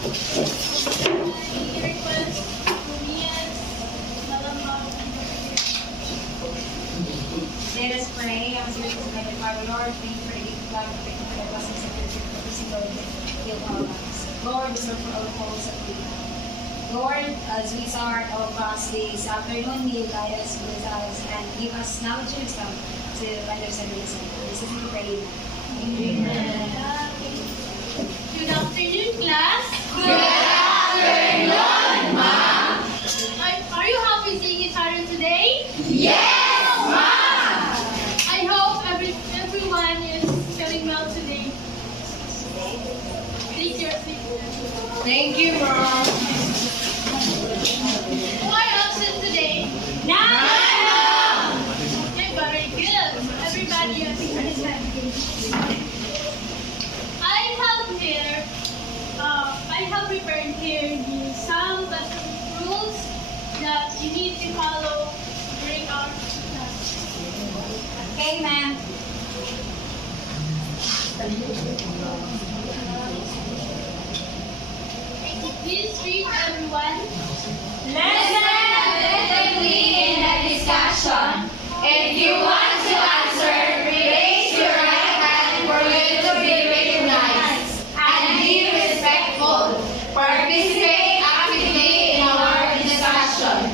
Let us pray. Ang sila sa mga Father, Lord, thank you for the gift of God, thank you for the blessings of your every single day. Heal all of us. Lord, we serve for all the calls of the Lord, as we start our fast this afternoon, may you guide us, bless us, and give us knowledge and wisdom to understand this. This is we pray. Amen. Good afternoon, class. Good afternoon, Ma'am. Are you happy seeing each other today? Yes, Ma'am. I hope everyone is feeling well today. Take your seat. Thank you, Ma'am. Who are absent today? None. Okay, very good. Everybody has his hand. I have prepared here some rules that you need to follow during our class. Okay, ma'am. Please read, everyone. Listen attentively in the discussion. If you want to answer, raise your right hand for you to be recognized. And be respectful. Participate actively in our discussion.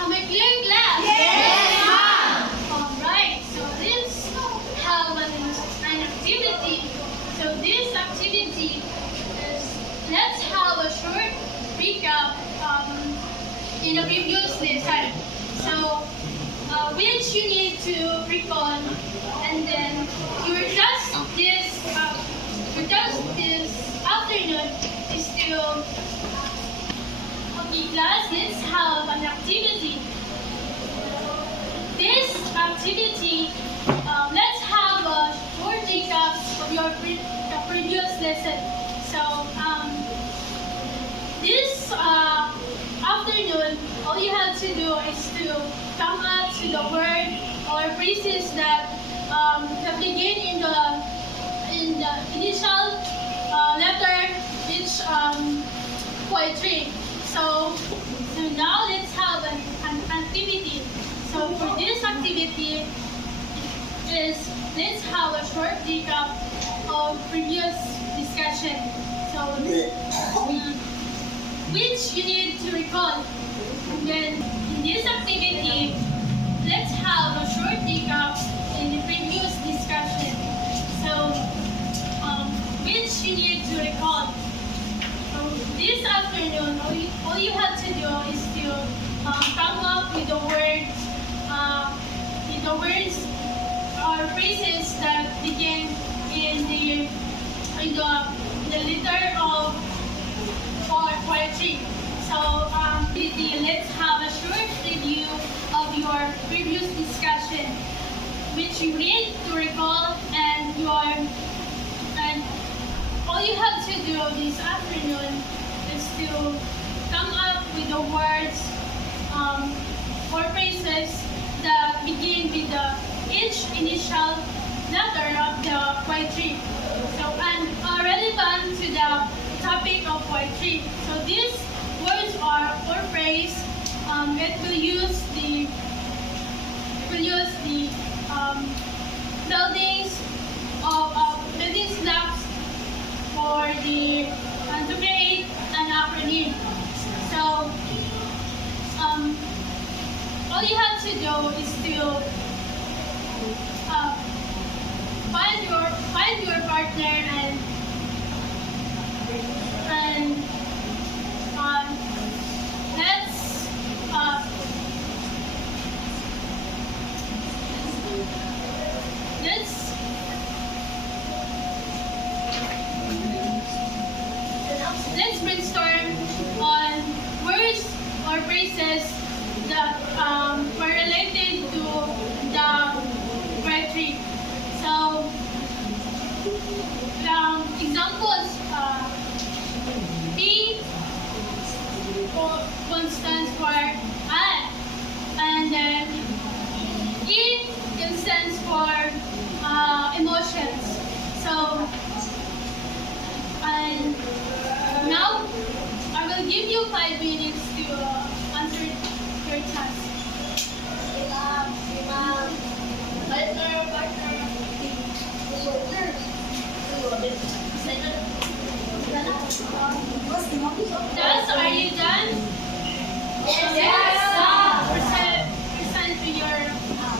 Am I clear, class? Yes, Ma'am. Alright, so let's have an activity. So this activity is, let's have a short recap in the previous lesson. So, which you need to recall, and then your task this afternoon is to, okay class, let's have an activity. This activity, let's have a short recap of your the previous lesson. So, this afternoon, all you have to do is to come up to the word or phrases that begin in the initial letter each poetry. So now let's have an activity. So for this activity is, let's have a short recap of previous discussion. So which you need to recall. And then in this activity, let's have a short recap in the previous discussion. So which you need to recall. So this afternoon, all you have to do is to come up with the words or phrases that begin in the letter of poetry. So let's have a short review of your previous discussion, which you need to recall, and all you have to do this afternoon is to come up with the words or phrases that begin with each initial letter of the poetry. So, and relevant to the topic of poetry. So these words are or phrase. It will use the building blocks for the to create an acronym. So all you have to do is to find your partner and let's brainstorm on words or phrases that were related to the poetry. So, examples, P stands for I, and then E stands for emotions. So, and Now, I will give you 5 minutes to answer your task. Thus, are you done? Present to your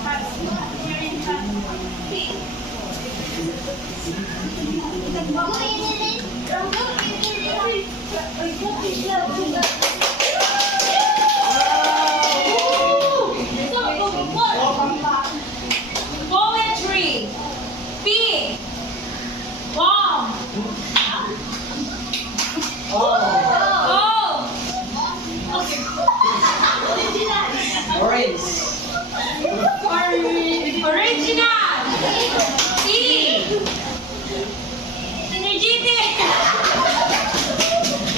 task. Your task. Poetry. P. Bomb. Oh. Orange. Original. T. Energetic.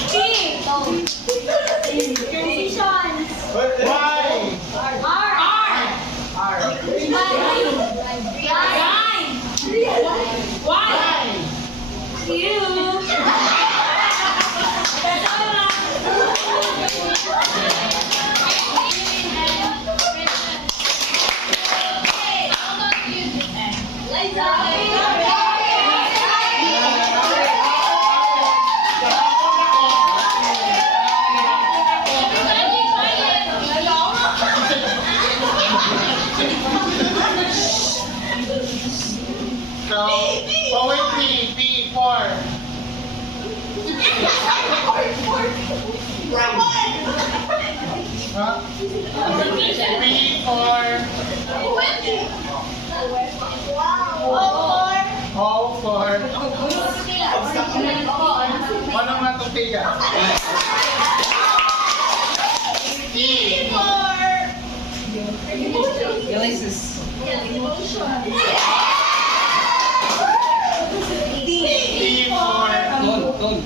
T. Transition. Why? R. Line. Y. Q. That's all lang. How about you? Everybody quiet. So, poetry, P4. Huh? P4. O4. Onomatopoeia. E. Ulysses. P4. Tone.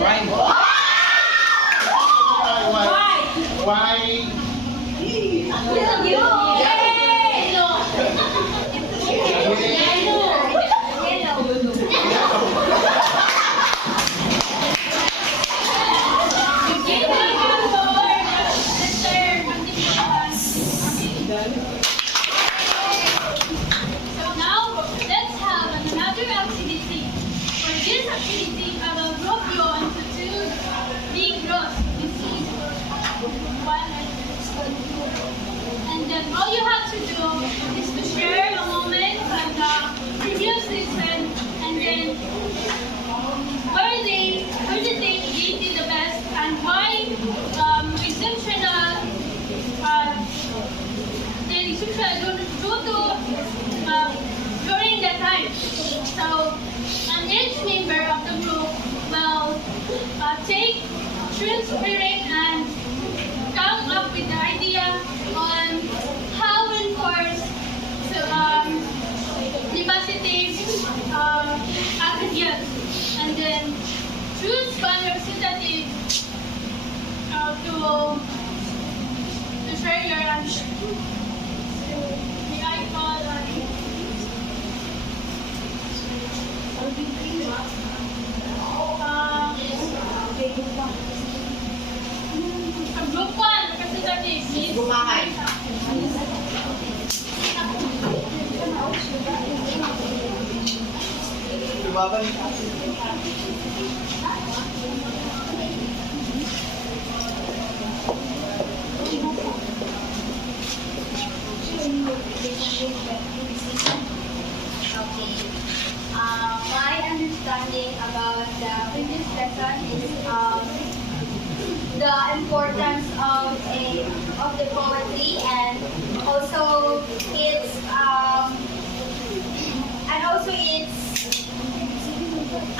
Rhyme. Y. So now, let's have another activity. For this activity, I will group you into 2 big groups. You see, 1 and then all you have to do is to share a moment from the previous lesson, and then where did they gave you the best, and why exceptional they exceptional due to during that time. So, and each member of the group will take true spirit and come up with the idea on how to enforce the positive attributes, and then choose one representative to share your answer. May I call group 1 representative, please. Okay. My understanding about the previous lesson is the importance of the poetry, and also its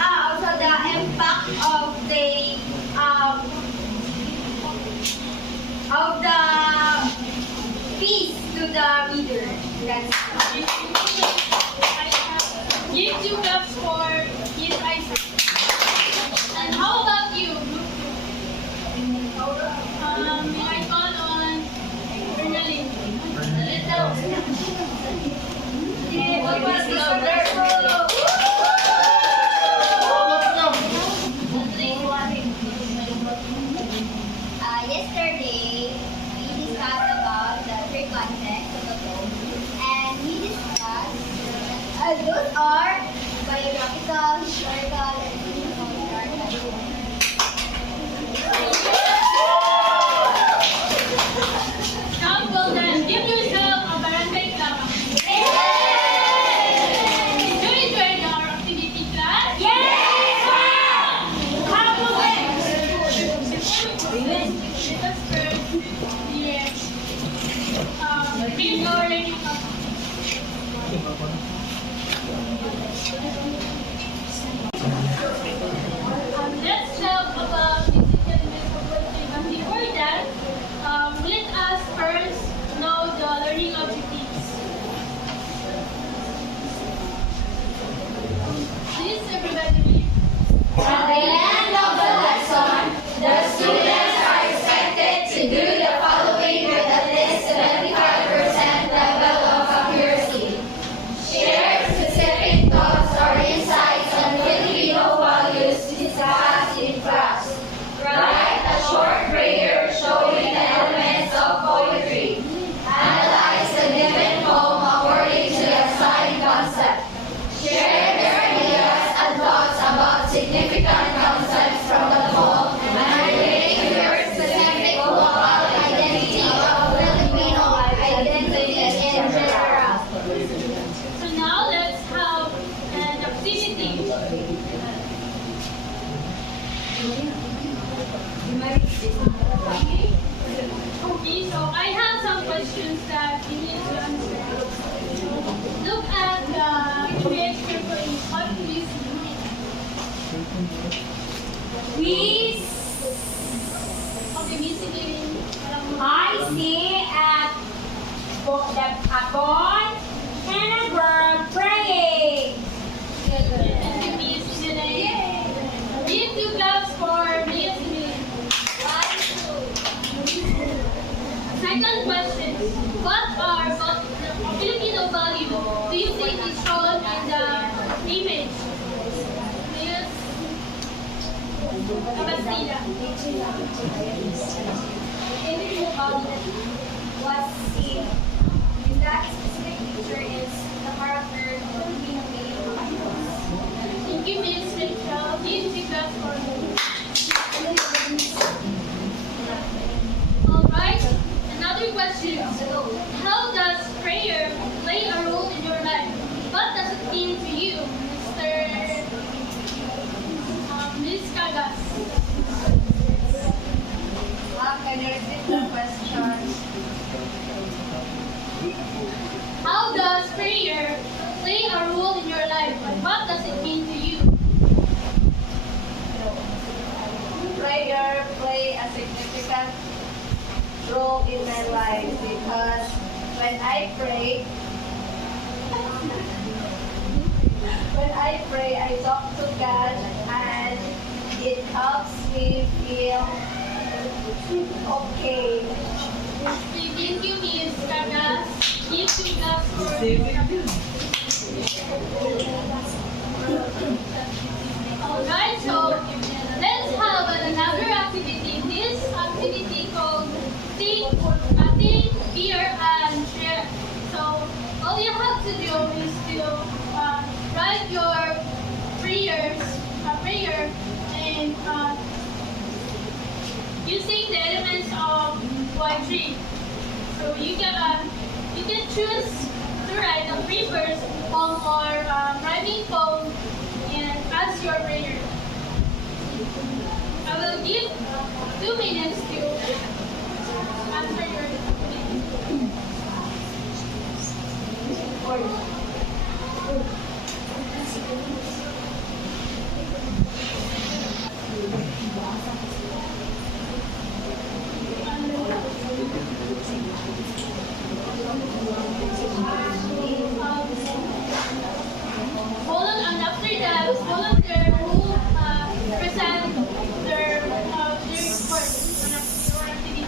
also the impact of the piece to the reader. That's Give 2 cups for his Isaac. And how about you, group 2? May I call on Bernalyn? Yesterday, we discussed about the three contexts of the globe, and we discussed those are biographical, historical, and historical. Now, well then, give yourself a barangay clap. Did you enjoy our activity class? Let us first read our learning let's talk about physical methodology. But before that, let us first know the learning objectives. Please, everybody read. At the end of the lesson, the students are expected to do the following with at least 75% level of accuracy. Share specific thoughts or insights on Filipino values discussed in class. Write a short prayer showing the elements of poetry. Analyze the given poem according to the assigned concept. Share their ideas and thoughts about significant concepts from the poem and relate your specific local identity of Filipino identity in general. So now let's have an activity. Okay, so I have some questions that you need to answer. Look at the image carefully. What do you see? Okay, basically, I see a boy and a girl praying. thank you, Miss Sinene. Give two claps for Miss Sinene. Second question. What are Filipino values do you think is shown in the image? Miss Abastida. Filipino value was seen in that specific picture is the character of Filipino values. Thank you, Miss Rachel. Give two claps for me. Alright, another question. How does prayer play a role in your life? What does it mean to you, Miss Cagas? Can you repeat the question? How does prayer play a role in your life? And what does it mean to you? Prayer play a significant role in my life because when I pray, I talk to God and it helps me feel okay. Thank you, Miss Cagas. Give two claps for Alright, so let's have another activity. This activity called Think, Hear, and Share. So all you have to do is to write your prayer and using the elements of poetry. So you can choose to write a free verse, poem, or rhyming poem and as your prayer. I will give 2 minutes to answer your hold on, and after that, volunteer who present their report on your activity.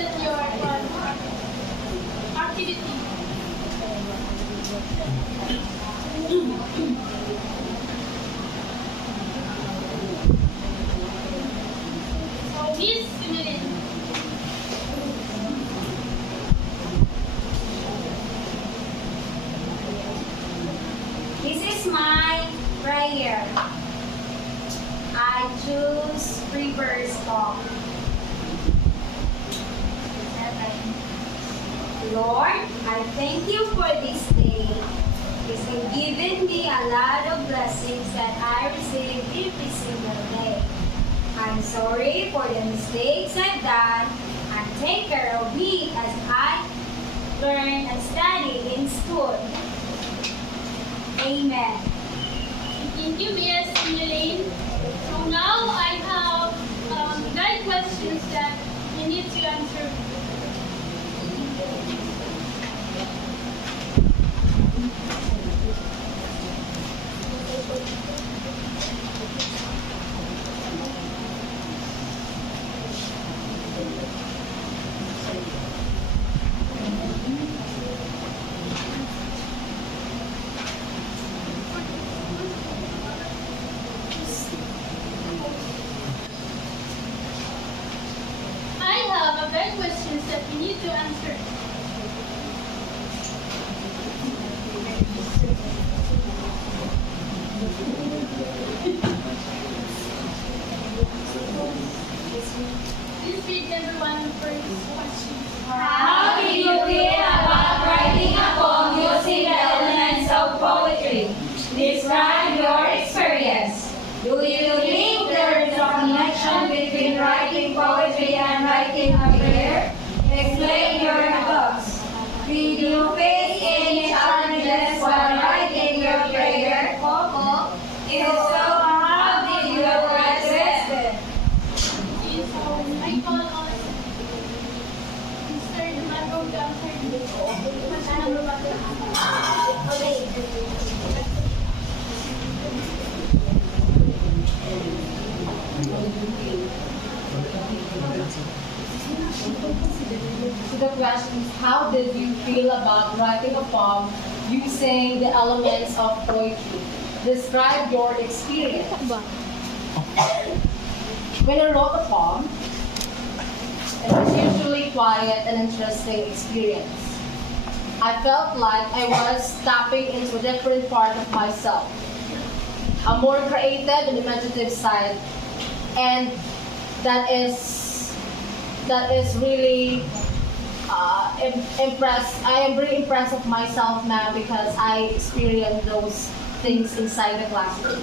at your activity. So, Miss Similin. This is my prayer. I choose Reverse Talk. Lord, I thank you for this day. Because you've given me a lot of blessings that I receive every single day. I'm sorry for the mistakes I've done, and take care of me as I learn and study in school. Amen. Thank you, Miss Elaine. So now I have 9 questions that you need to answer. I have 9 questions that you need to answer. Please read everyone first question. How do you feel about writing a poem using the elements of poetry? Describe your experience. Do you think there is a connection between writing poetry and writing a prayer? Explain your thoughts. Did you face any challenges while writing your prayer? If so, how did you address it? Okay, so I call on Mr. Marco to answer this. So the question is, how did you feel about writing a poem using the elements of poetry? Describe your experience. When I wrote a poem, it was usually quiet and interesting experience. I felt like I was tapping into a different part of myself, a more creative and imaginative side, and that is really impressed. I am really impressed of myself now because I experienced those things inside the classroom.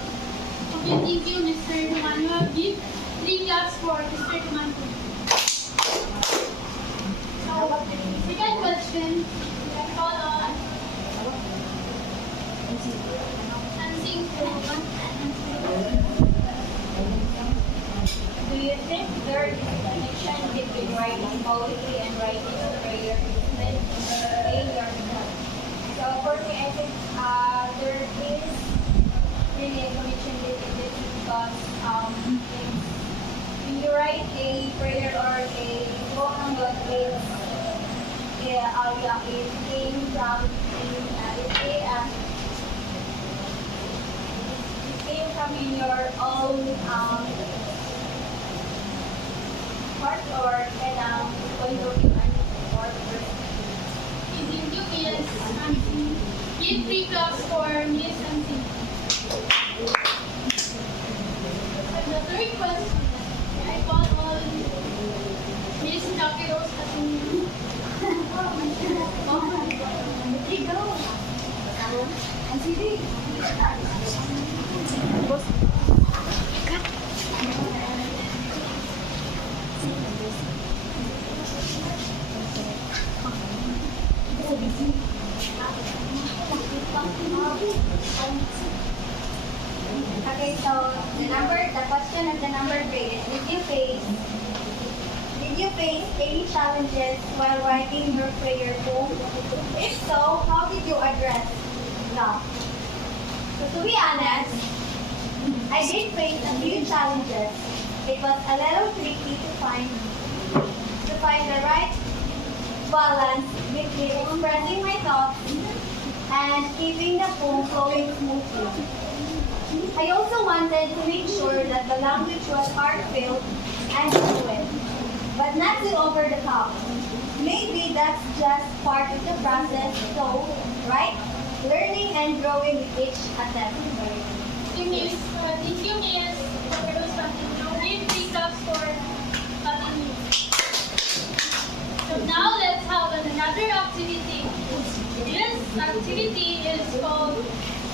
Okay, thank you, Mr. Emmanuel. Give 3 claps for Mr. Emmanuel. So, second question, I call on Hansing Do you think there is a connection between writing poetry and writing a prayer? Explain yourself. So for me, I think there is really a connection between this because when you write a prayer or a spoken word, it came from in your own heart or point of view or Thank you, Miss Hansing. Give 3 claps for Miss Hansing. And the third question, I call on Miss Jackie Rose Hasinino. Here you go. Ang CD. Okay, so the question of the number grade is, did you face any challenges while writing your prayer poem? If so, how did you address them? So to be honest, I did face a few challenges. It was a little tricky to find the find the right balance between expressing my thoughts and keeping the poem flowing smoothly. I also wanted to make sure that the language was heartfelt and fluent, but not too over the top. Maybe that's just part of the process, so, right? Learning and growing with each attempt. Thank you, Miss. Thank you, Miss. For those give 3 claps for cutting me. So now let's have another activity. This activity is called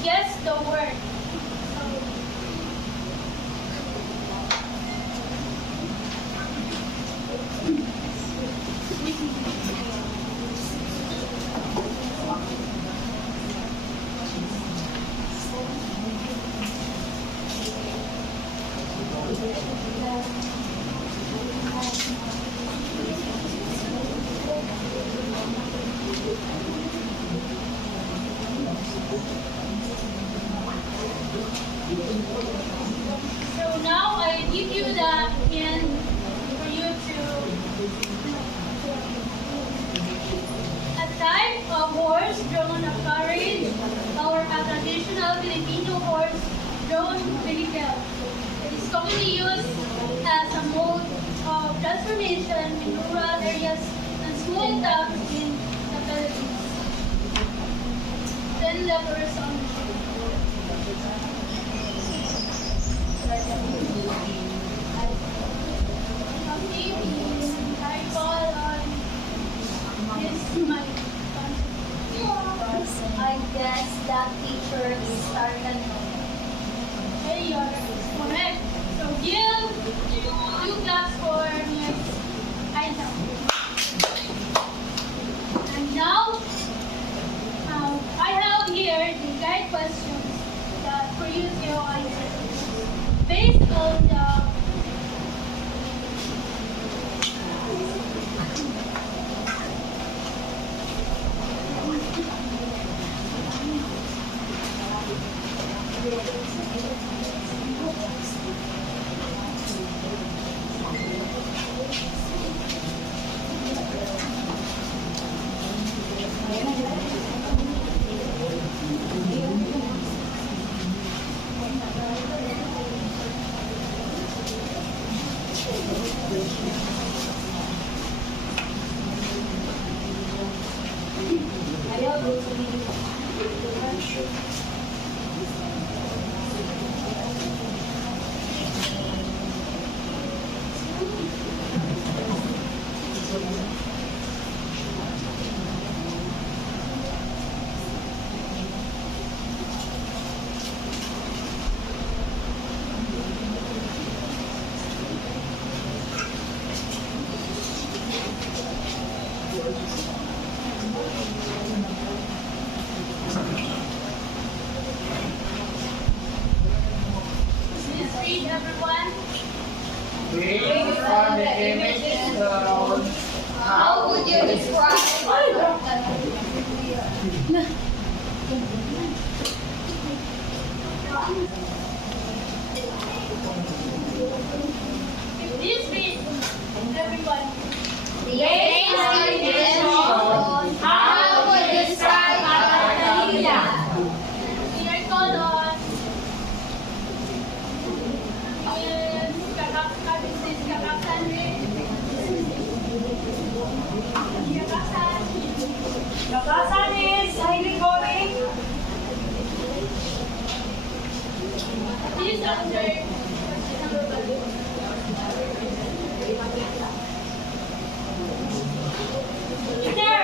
Guess the Word. So now I give you the hint for you to a type of horse drawn of courage or a traditional Filipino horse drawn vehicle. It is commonly used as a mode of transportation in rural areas and small towns in the Philippines. 10 letters on the sheet. I call on this my I guess that teacher is Sergeant Noel. Hey, you are correct. So give 2 claps for Miss Aida. And now, I have here the guide questions that for you to answer. Based on the please read everyone. Based on the image shown, How would you describe Please read everyone. Based on the image shown, how would you describe Manila? Here call on Mrs. Kakaksanri. Bakasan is highly going. Please answer question number 1. Peter!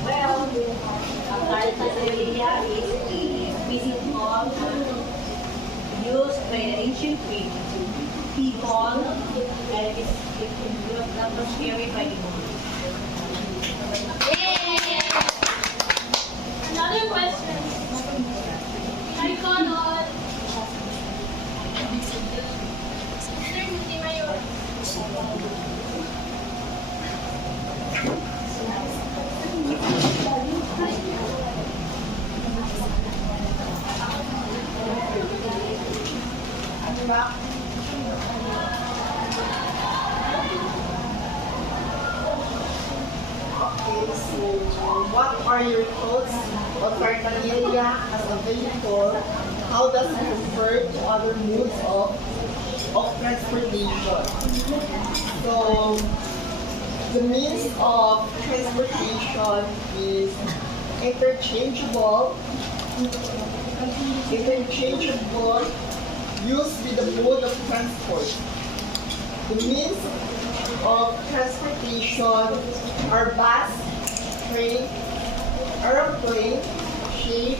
Well, ang Cartagena is a visit hall used by the ancient people, and it was carried by the Another question. I call on Mr. Mutimayor. what are your thoughts on Cartagena as a vehicle? How does it compare to other modes of transportation? So, the means of transportation is interchangeable used with the mode of transport. The means of transportation are bus, train, aeroplane, ship,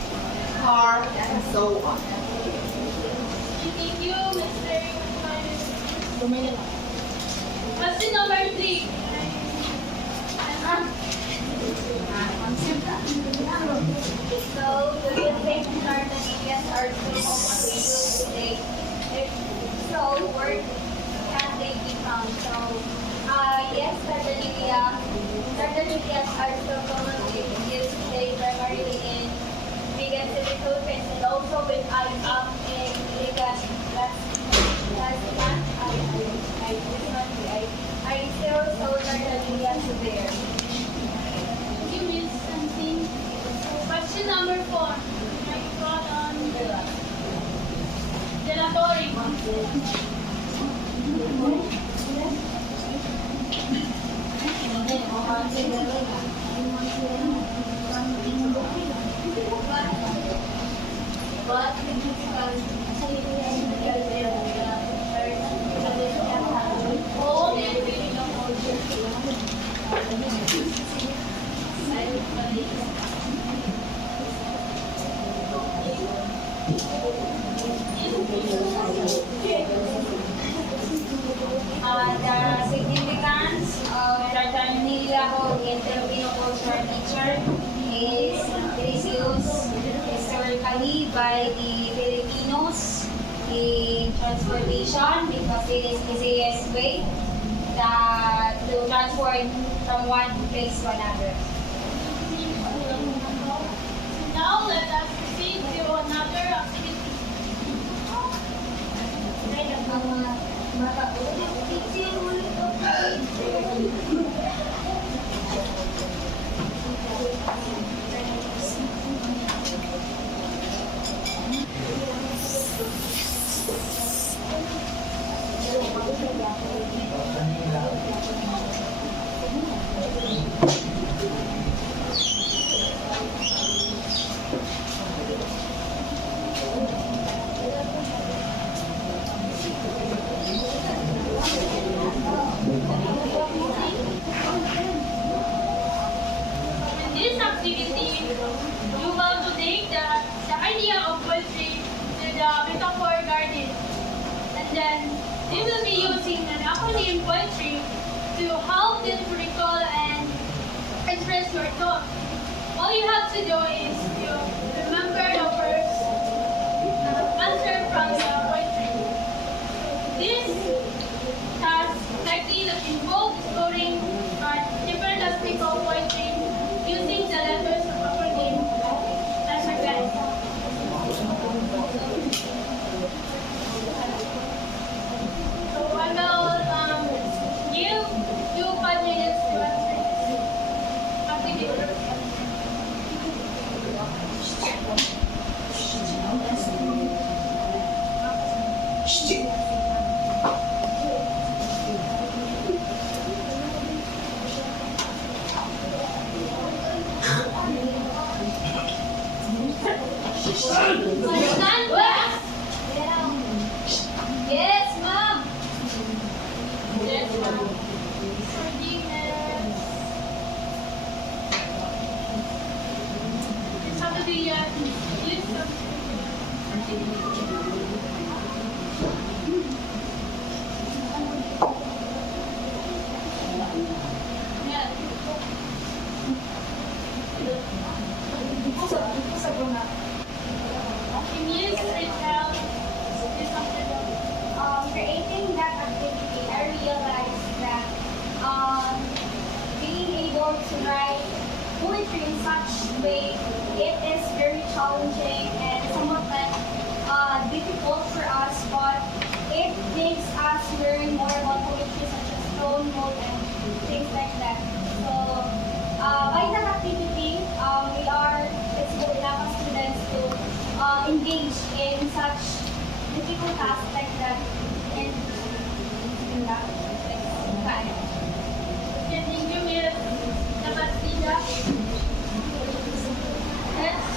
car, and so on. Thank you, Mr. Question number 3. So, do you think Cartagenians are still on today? If so, where can they be found? So, yes, Cartagenians are still commonly used today primarily in vegan city Philippines and also with IUP in vegan I still saw Cartagenians there. Thank you, Miss Santing. Question number 4. Microphone on Delatori. All and reading of The significance of Tartaglia in Filipino culture and nature is it is used historically by the Filipinos in transportation because it is the easiest way to transport from one place to another. Now let us proceed to another activity. In this activity, you will to take the idea of poetry to the metaphor garden. And then we will be using an acronym poetry to help them to recall and express your thought. All you have to do is to remember the first answer from the poetry. This task technique that involves exploring different aspects of poetry using the letters of acronym as a guide. So I will give you 5 minutes to answer this activity. Understand, class? Yes, ma'am. Yes, ma'am. Forgiveness. It's how to be list of Can you retell this activity? Creating that activity, I realized that being able to write poetry in such way, it is very challenging and somewhat like difficult for us, but it makes us learn more about poetry such as tone, mode, and things like that. So By that activity, we are able enough as students to engage in such difficult aspects that in that kind. Okay, thank you, Miss Napastida. Let's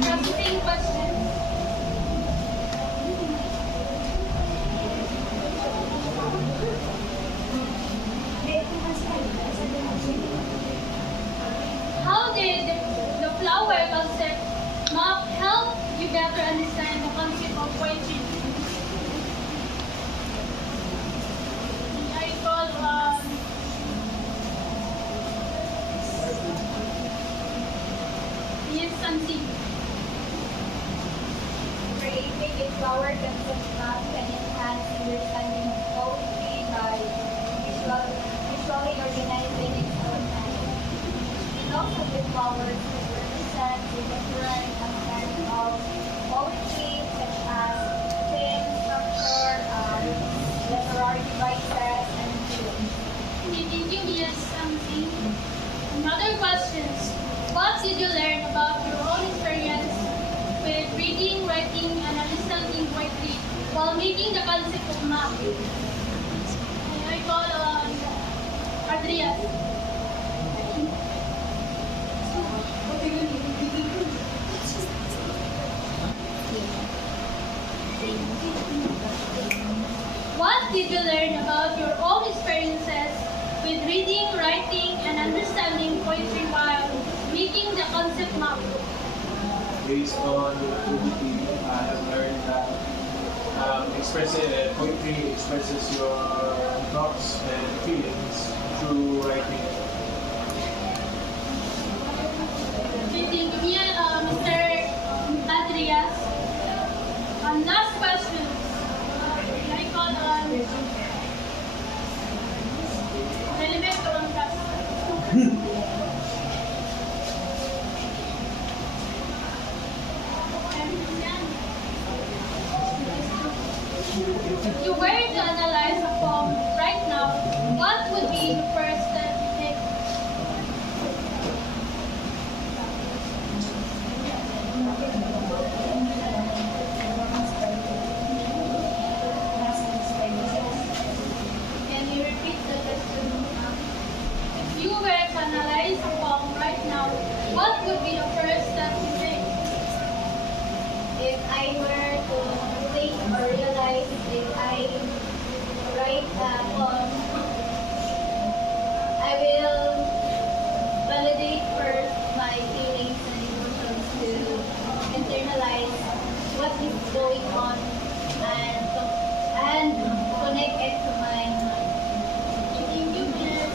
processing questions. How did the flower concept map help you better understand the concept of poetry? I call yes, Sansi. Creating a flower concept map can enhance understanding of poetry by visually organizing its content. It also the flowers that represent the different aspects of poetry, such as theme, structure, literary devices, and tools. Okay, thank you, Miss Sansi. Another questions. What did you learn about your own experience with reading, writing, and understanding poetry while making the concept of map? I call Adrian. What did you learn about your own experiences with reading, writing, and understanding poetry while making the concept map? Based on the activity, I have learned that poetry expresses your thoughts and feelings through writing. Thank you, Mr. Adrias. Last question. I call Elemento ng class. If you were to analyze a poem right now, what would be the first step you take? Can you repeat the question? If you were to analyze a poem right now, what would be the first step you take? If I were to think or realize if I write a poem, I will validate first my feelings and emotions to internalize what is going on and connect it to my mind. Thank you, Miss.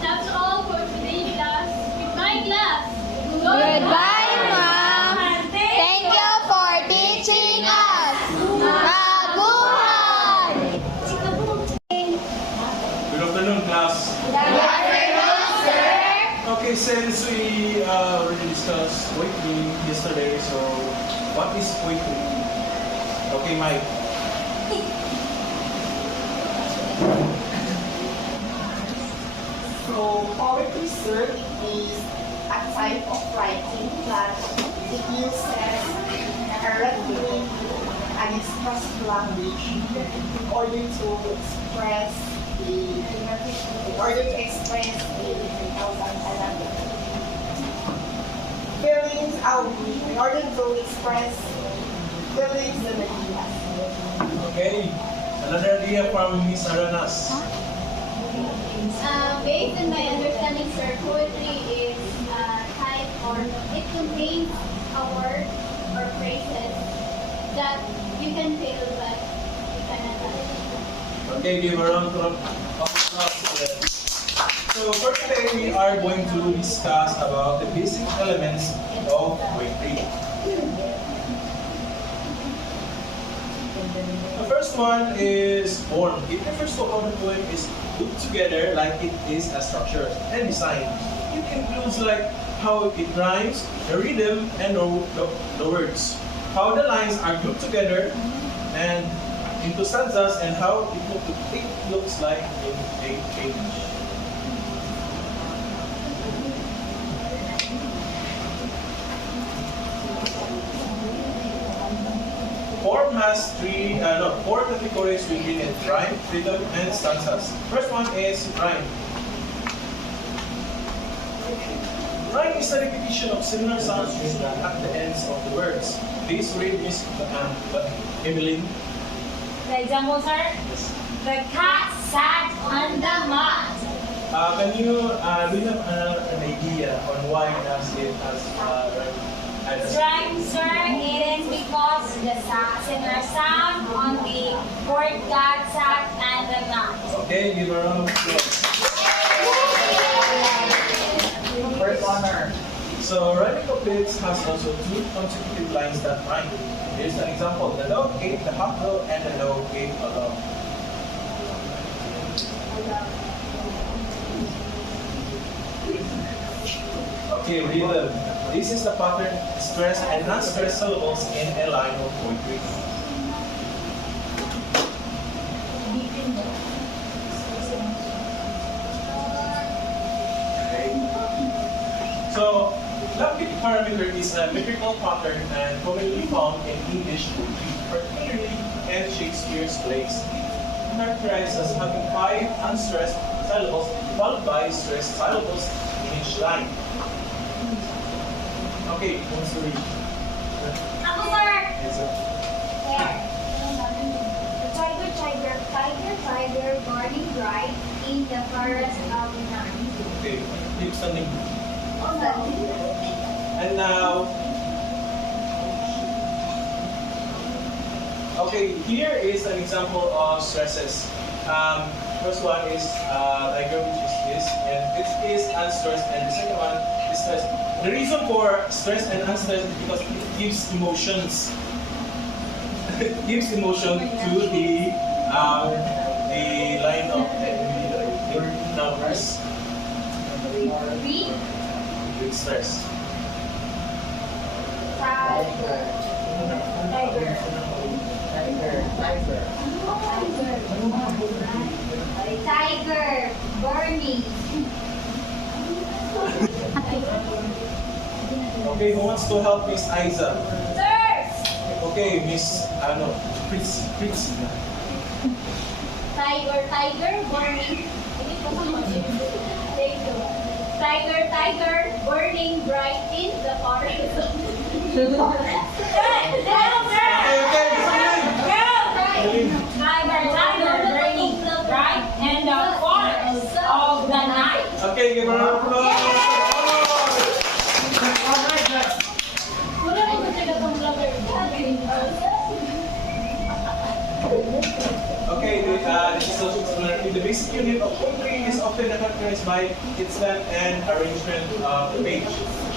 That's all for today's class. Goodbye, class. Goodbye, Mom. Thank you for teaching us. Mabuhay! Good afternoon, class. Good afternoon, sir. Okay, since we already discussed poetry yesterday, so what is poetry? Okay, Mike. So, poetry, sir, is a type of writing that it uses a rhythmic and expressive language in order to express feelings in order to express feelings and ideas. Okay, another idea from Miss Aranas. Based on my understanding, sir, poetry is a type or it contains a word or phrases that you can feel but you cannot touch. Okay, give a round of applause for them. So for today, we are going to discuss about the basic elements of poetry. The first one is form. It refers to how the poem is put together like it is a structure and design. It includes like how it rhymes, the rhythm, and the words. How the lines are grouped together, and into stanzas and how it looks like in a page. Form has four categories within it: rhyme, rhythm, and stanzas. First one is rhyme. Rhyme is a repetition of similar sounds at the ends of the words. This read Miss Emeline. The example, sir? The cat sat on the mat. Can you do you have an idea on why does it has rhyme? It's rhyme, sir. It is because the similar sound on the word cat sat and the mat. Okay, give a round of applause. First honor. So rhyming couplets has also two consecutive lines that rhyme. Here's an example: the dog ate the hot dog, and the dog ate a dog. Okay, rhythm. This is the pattern stressed and non-stressed syllables in a line of poetry. So, Lapid parameter is a metrical pattern and commonly found in English poetry, particularly in Shakespeare's plays. Characterized as having 5 unstressed syllables followed by stressed syllables in each line. Okay, who wants to read? Ako, sir. Yes, sir. Tiger, tiger, tiger, tiger, burning bright in the forest of the night. Okay, keep standing. And now, okay, here is an example of stresses. First one is tiger, which is this, and it is unstressed, and the second one is stressed. The reason for stress and unstressed is because it gives emotions. It gives emotion to the line of the numbers. With stress. Tiger. Tiger. Tiger. Burning. Okay, who wants to help Miss Aiza? Sirs. Okay, Miss Fritz. Tiger, tiger, burning. Tiger, tiger, burning bright in the forest. Tiger, tiger, burning bright in the forest of the night. Okay, give her a round of applause. Okay, this is also explanatory. The basic unit of poetry is often characterized by its length and arrangement of the page.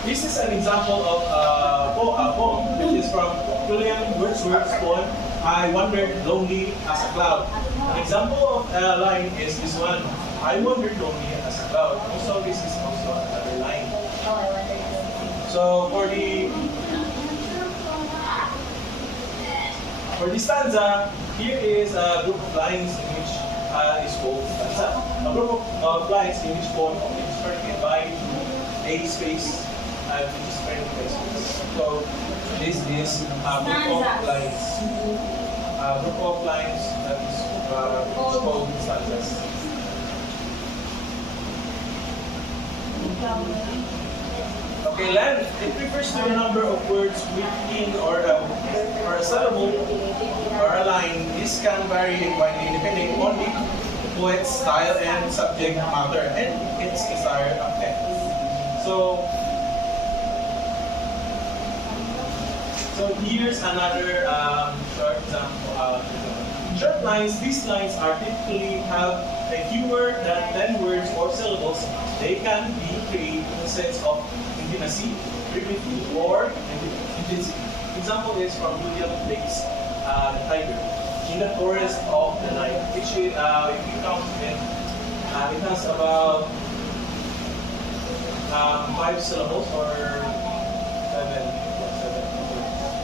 This is an example of a poem, which is from William Wordsworth's poem, I Wandered Lonely as a Cloud. An example of a line is this one, I wandered lonely as a cloud. Also, this is also another line. So for the stanza, here is a group of lines in which is called stanza. A group of lines in which poem is started by a space and which is started by space. So this is a group of lines. A group of lines that is called stanzas. Okay, length, it refers to the number of words within or a syllable or a line. This can vary widely depending on the poet's style and subject matter and its desired effect. So here's another short example. Short lines, these lines are typically have fewer than 10 words or syllables. They can be created in the sense of intimacy, primitive, or intensity. Example is from William Blake's The Tiger, in the forest of the night, which is, if you count it, it has about 5 syllables or 7.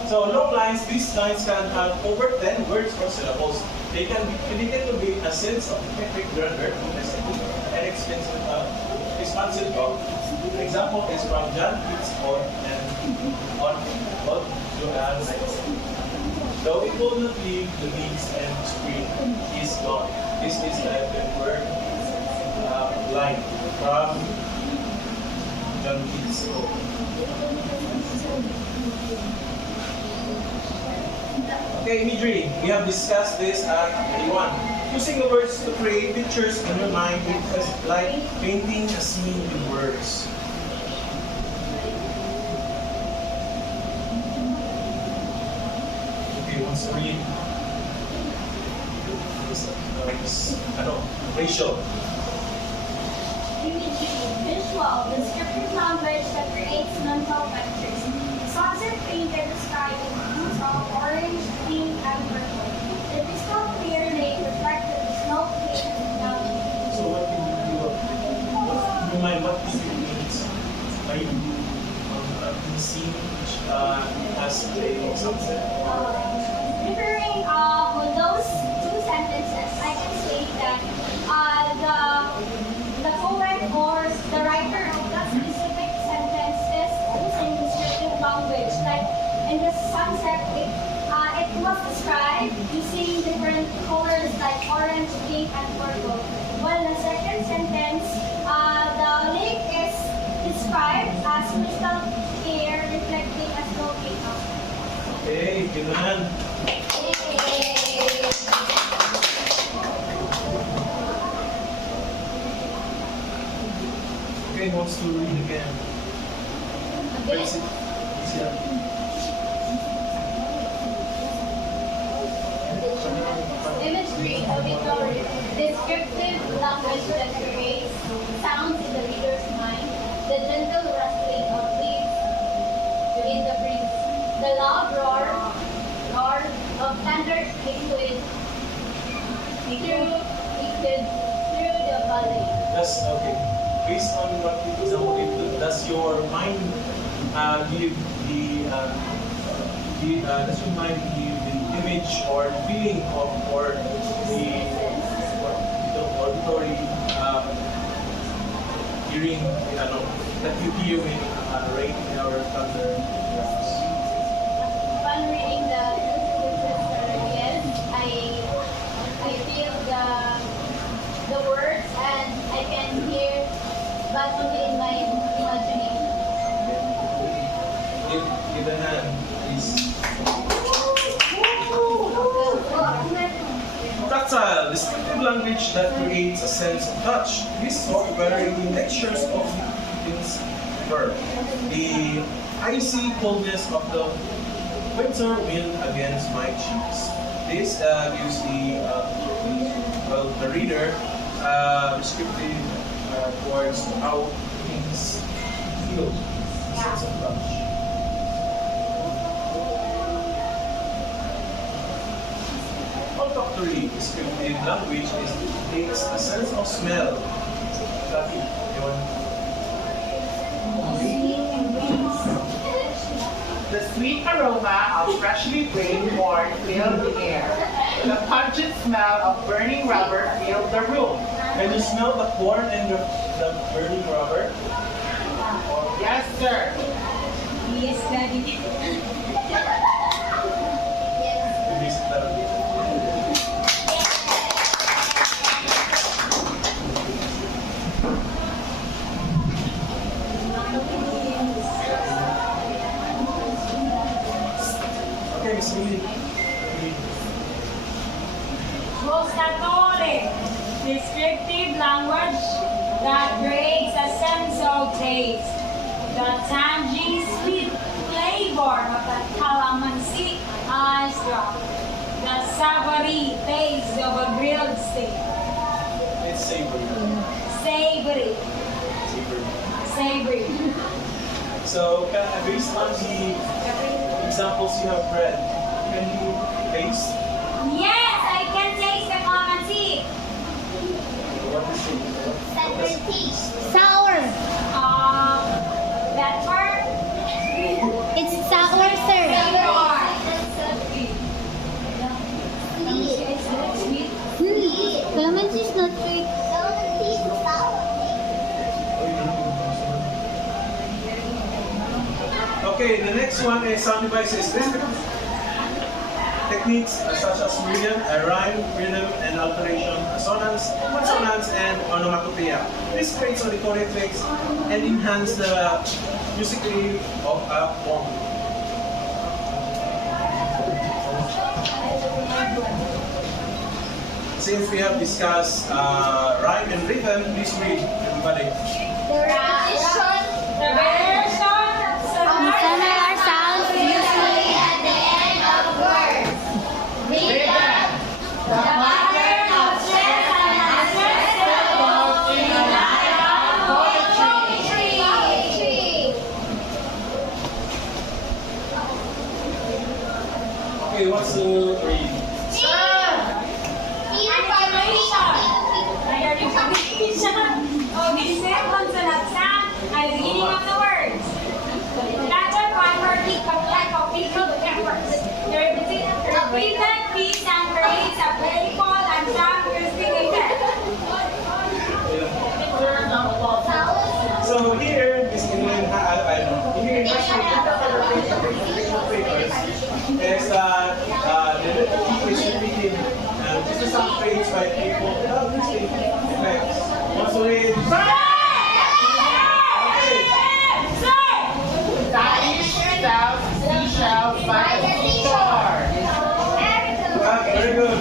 So long lines, these lines can have over 10 words or syllables. They can be indicated to be a sense of epic grandeur, and expansive talk. An example is from John Keats' poem and on Joanne Knights. Though it will not leave the leaves and spring is gone. This is the word line from John Keats' poem. Okay, imagery. We have discussed this at A1. Using the words to create pictures in your mind is like painting a scene with words. Okay, wants to read Rachel. Imagery, visual, descriptive language that creates mental pictures. Sunset painted the sky with hues of orange, pink, and purple. The crystal clear lake reflected the snow-capped mountains. So what did you do? You mind what this means? By a scene which has a sunset or Referring with those two sentences, I can say that the poet or the writer of that specific sentence is using descriptive language. Like in the sunset, it was described using different colors like orange, pink, and purple. While the second sentence, the lake is described as crystal clear, reflecting a snow-capped mountain. okay, gano'n. Okay, wants to read again. Praise it. Imagery, auditory, descriptive language that creates sounds in the reader's mind, the gentle rustling of leaves in the breeze, the loud roar of thunder liquid through the valley. That's okay. Based on what example, does your mind give does your mind give the image or feeling of or the auditory hearing that you hear when rain or thunder? Upon reading the scriptures, yes, I feel the words and I can hear but only in my imagination. Give a hand, please. Tactile, descriptive language that creates a sense of touch. This software lectures of its verb. The icy coldness of the winter wind against my cheeks. This gives the reader descriptive towards how things feel, a sense of touch. Olfactory descriptive language takes a sense of smell. Kathy, you want? The sweet aroma of freshly grained corn filled the air. The pungent smell of burning rubber filled the room. Can you smell the corn and the burning rubber? Yes, sir. Yes, Daddy. Release it down. Okay, Miss Lily. Gustatory, descriptive language that creates a sense of taste. The tangy, sweet flavor of a calamansi ice drop. The savory taste of a grilled steak. It's savory. Savory, Savory. savory. So, based on the examples you have read, can you taste? Yes, I can taste the calamansi. What is it? Sour. Pepper. It's sour, sir. Pepper. Okay, the next one is sound devices. Techniques such as rhythm, rhyme, rhythm, and alteration, assonance, consonance, and onomatopoeia. This creates auditory effects and enhance the musicality of a poem. Since we have discussed rhyme and rhythm, please read, everybody. Similar sounds usually at the end of words. The pattern of stress and unstressed syllables in a line of poetry. Okay, what's the read? The same consonant sound at the beginning of the words. That's a priority complex of people efforts. The repeated piece and creates a playful and sound-interesting effect. So here, this England, here in National Papers, is the little is repeating just the sound creates by people without listing effects. What's the way? Very good.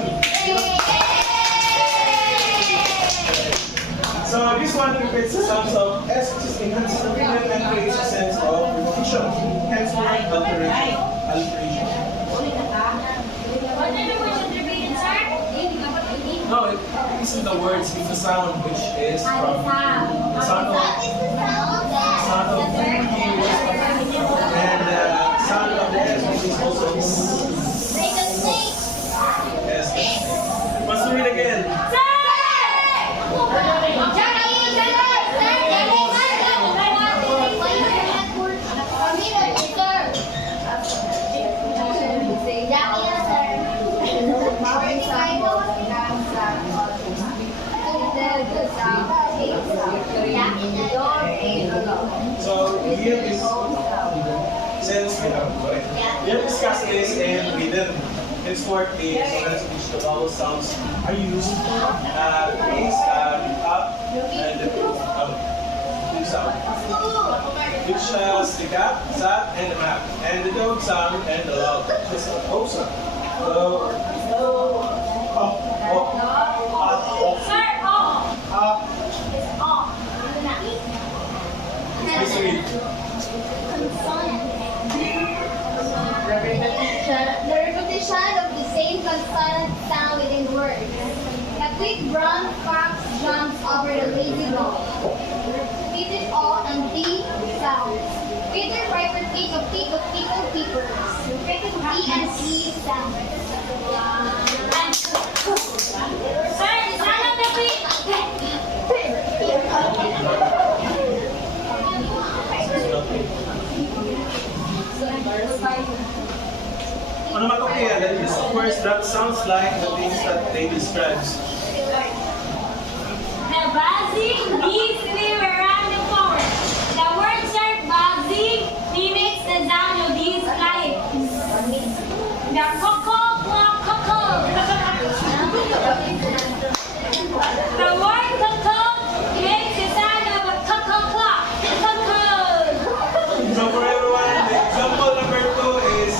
So this one repeats the sounds of S, which is enhances the rhythm and creates a sense of repetition. Hence, alteration. No, it isn't the words, it's the sound which is from the sound of and the sound of the S, which is also S. Let's do it again. So here is since we have discussed this and we did henceforth the sonants in which the vowel sounds are used. Is up and the sound, which has the gap, zap, and the map, and the dog sound and the loud, which is the O sound. So please read. The repetition of the same consonant sound within words. A quick brown fox jumps over the lazy dog. Repeated all and D sounds. Peter Piper pick of peepers. Repeated D and E sounds. Onomatopoeia, that is words that sounds like the things that they describe. The buzzing bees live around the forest. The word start buzzing mimics the sound of bees flying. The cuckoo clock cuckoo. The word cuckoo makes the sound of a cuckoo clock. Cuckoo. So for everyone, the example number 2 is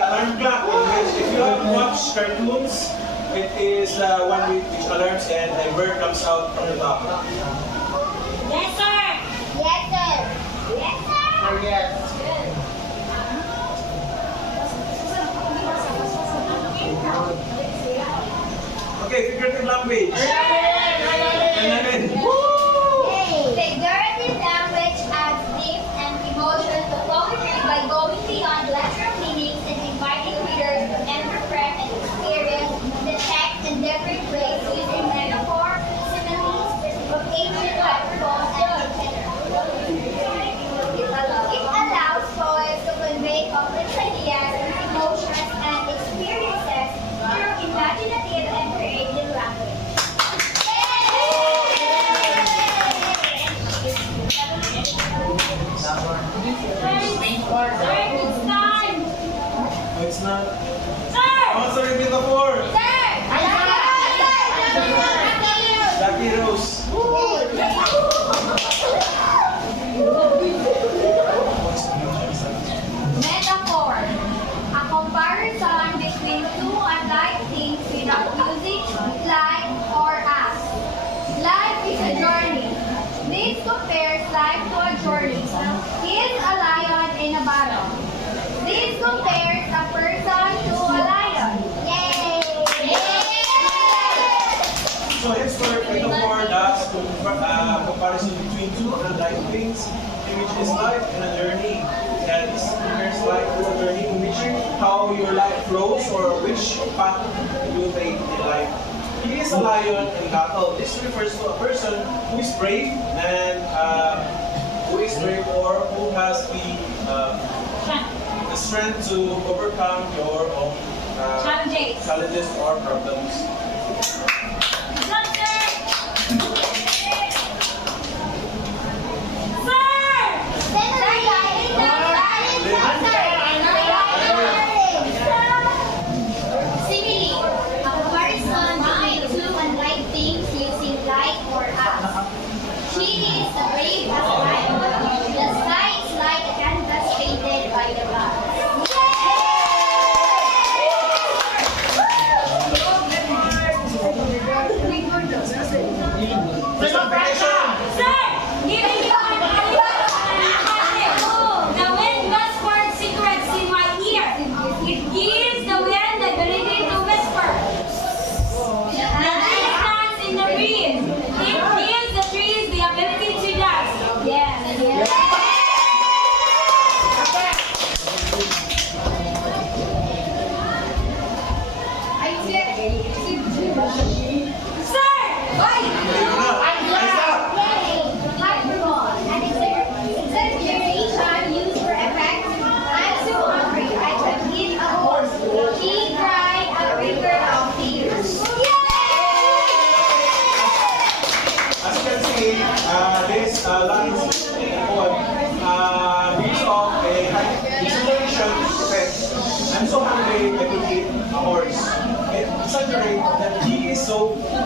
alarm clock, in which if you have watched cartoons, it is one which alarms and a bird comes out from the top. Yes, sir. Yes, sir. Yes, sir. Yes. Okay, figurative language. Figurative language adds depth and emotion to poetry by going beyond literal meanings and inviting readers to interpret and experience the text in different ways using metaphor, similes, vocation, hyperbole, and etc. It allows poets to convey complex ideas, emotions, and experiences through imaginative and creative language. Ate Rose. Metaphor. A comparison between two unlike things without using like or as. Life is a journey. This compares life to a journey. He is a lion in a battle. This compares a person to a lion. Yay! So henceforth, metaphor does comparison between two unlike things, in which is life and a journey. And this compares life to a journey in which how your life flows or which path you take in life. He is a lion in battle. This refers to a person who is brave and or who has the strength to overcome your own challenges or problems. Simile, a comparison between two unlike things using like or as. She is the brave as a lion. The sky is like a canvas painted by the gods. Sir, giving you an The wind whispers secrets in my ear. It gives the wind the ability to whisper. The tree stands in the breeze. It gives the trees the ability to dance. Yes. Sir! Hyperbole, an exaggeration used for effect. I'm so hungry, I could eat a horse. She cried a river of tears. As you can see, this lines in the poem gives off a exaggeration effect. I'm so hungry I could eat a horse. It exaggerates that he is so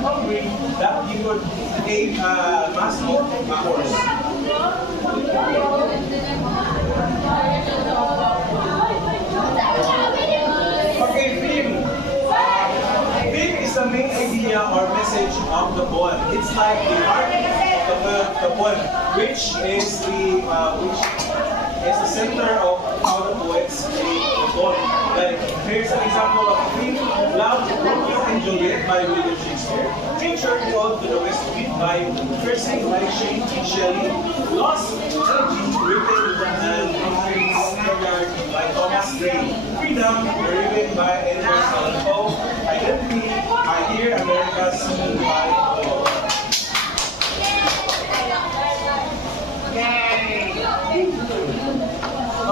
hungry that he could eat a mass of a horse. Okay, theme. Theme is the main idea or message of the poem. It's like the heart of the poem, which is the center of how the poets create the poem. Like, here's an example of a theme: Love, Romeo and Juliet by William Shakespeare. Picture Ode to the West Wind by Percy Bysshe Shelley. Lost Energy, written and by Thomas Gray. Freedom, written by Edward Allan Poe. Identity, I Hear America Sing by Poe.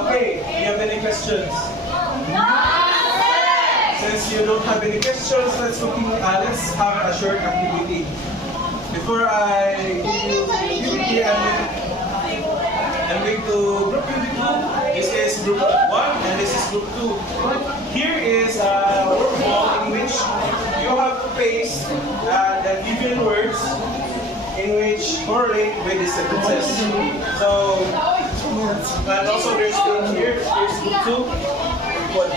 Okay, do you have any questions? Since you don't have any questions, let's have a short activity. Before I give you the activity, I'm going to group you the two. This is group 1 and this is group 2. Here is a word ball in which you have to paste the given words in which correlate with the sentences. So, and also there's in here, here's group 2, group 1.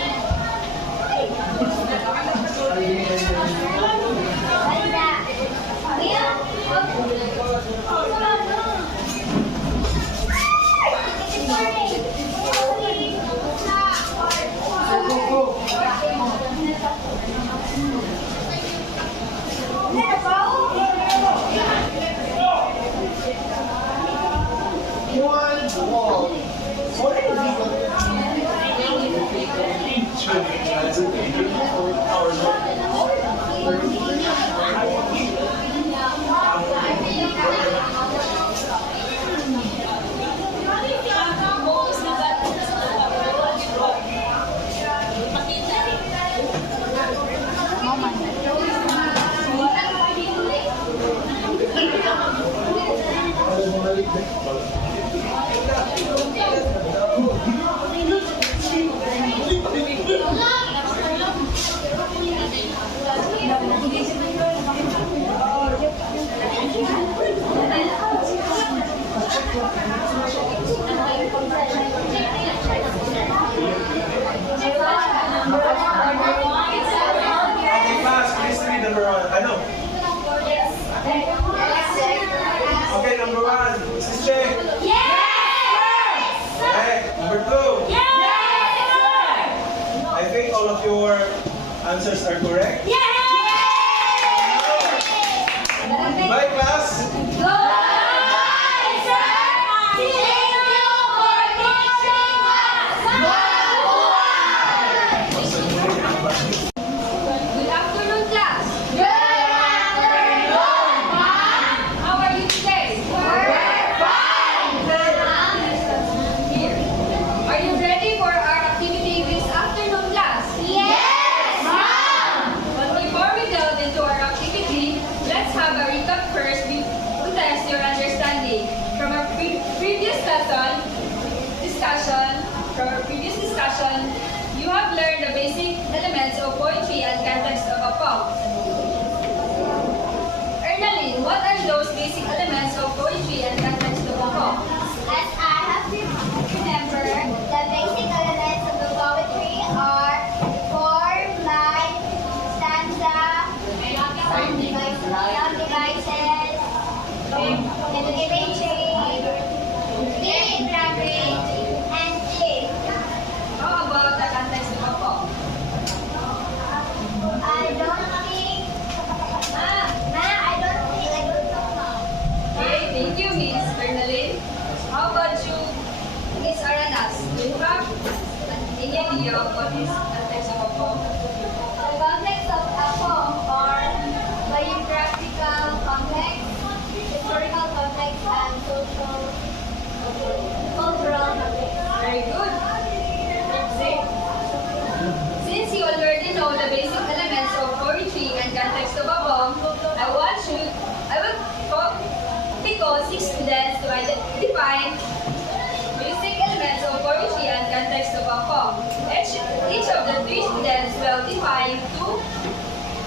answers are correct. Yay! Bye, class! Good afternoon, class. How are you today? Here. Are you ready for our activity this afternoon, class? But before we delve into our activity, let's have a recap first to test your understanding. From our previous discussion, you have learned the basic elements of poetry and context of a poem. Ernaline, what are those basic elements of poetry and context of a poem? As I have to remember, the basic elements of the poetry are form, line, stanza, sound devices, imagery, theme, graphic, and theme. How about the context of a poem? I don't think, I don't know. Okay, thank you, Miss Ernaline. How about you, Miss Aranas? Do you have any idea of what is context of a poem? The context of a poem are biographical context, historical context, and social, cultural context. Very good. Since you already know the basic elements of poetry and context of a poem, I will pick on 6 students to define basic elements of poetry and context of a poem. Each of the 3 students will define 2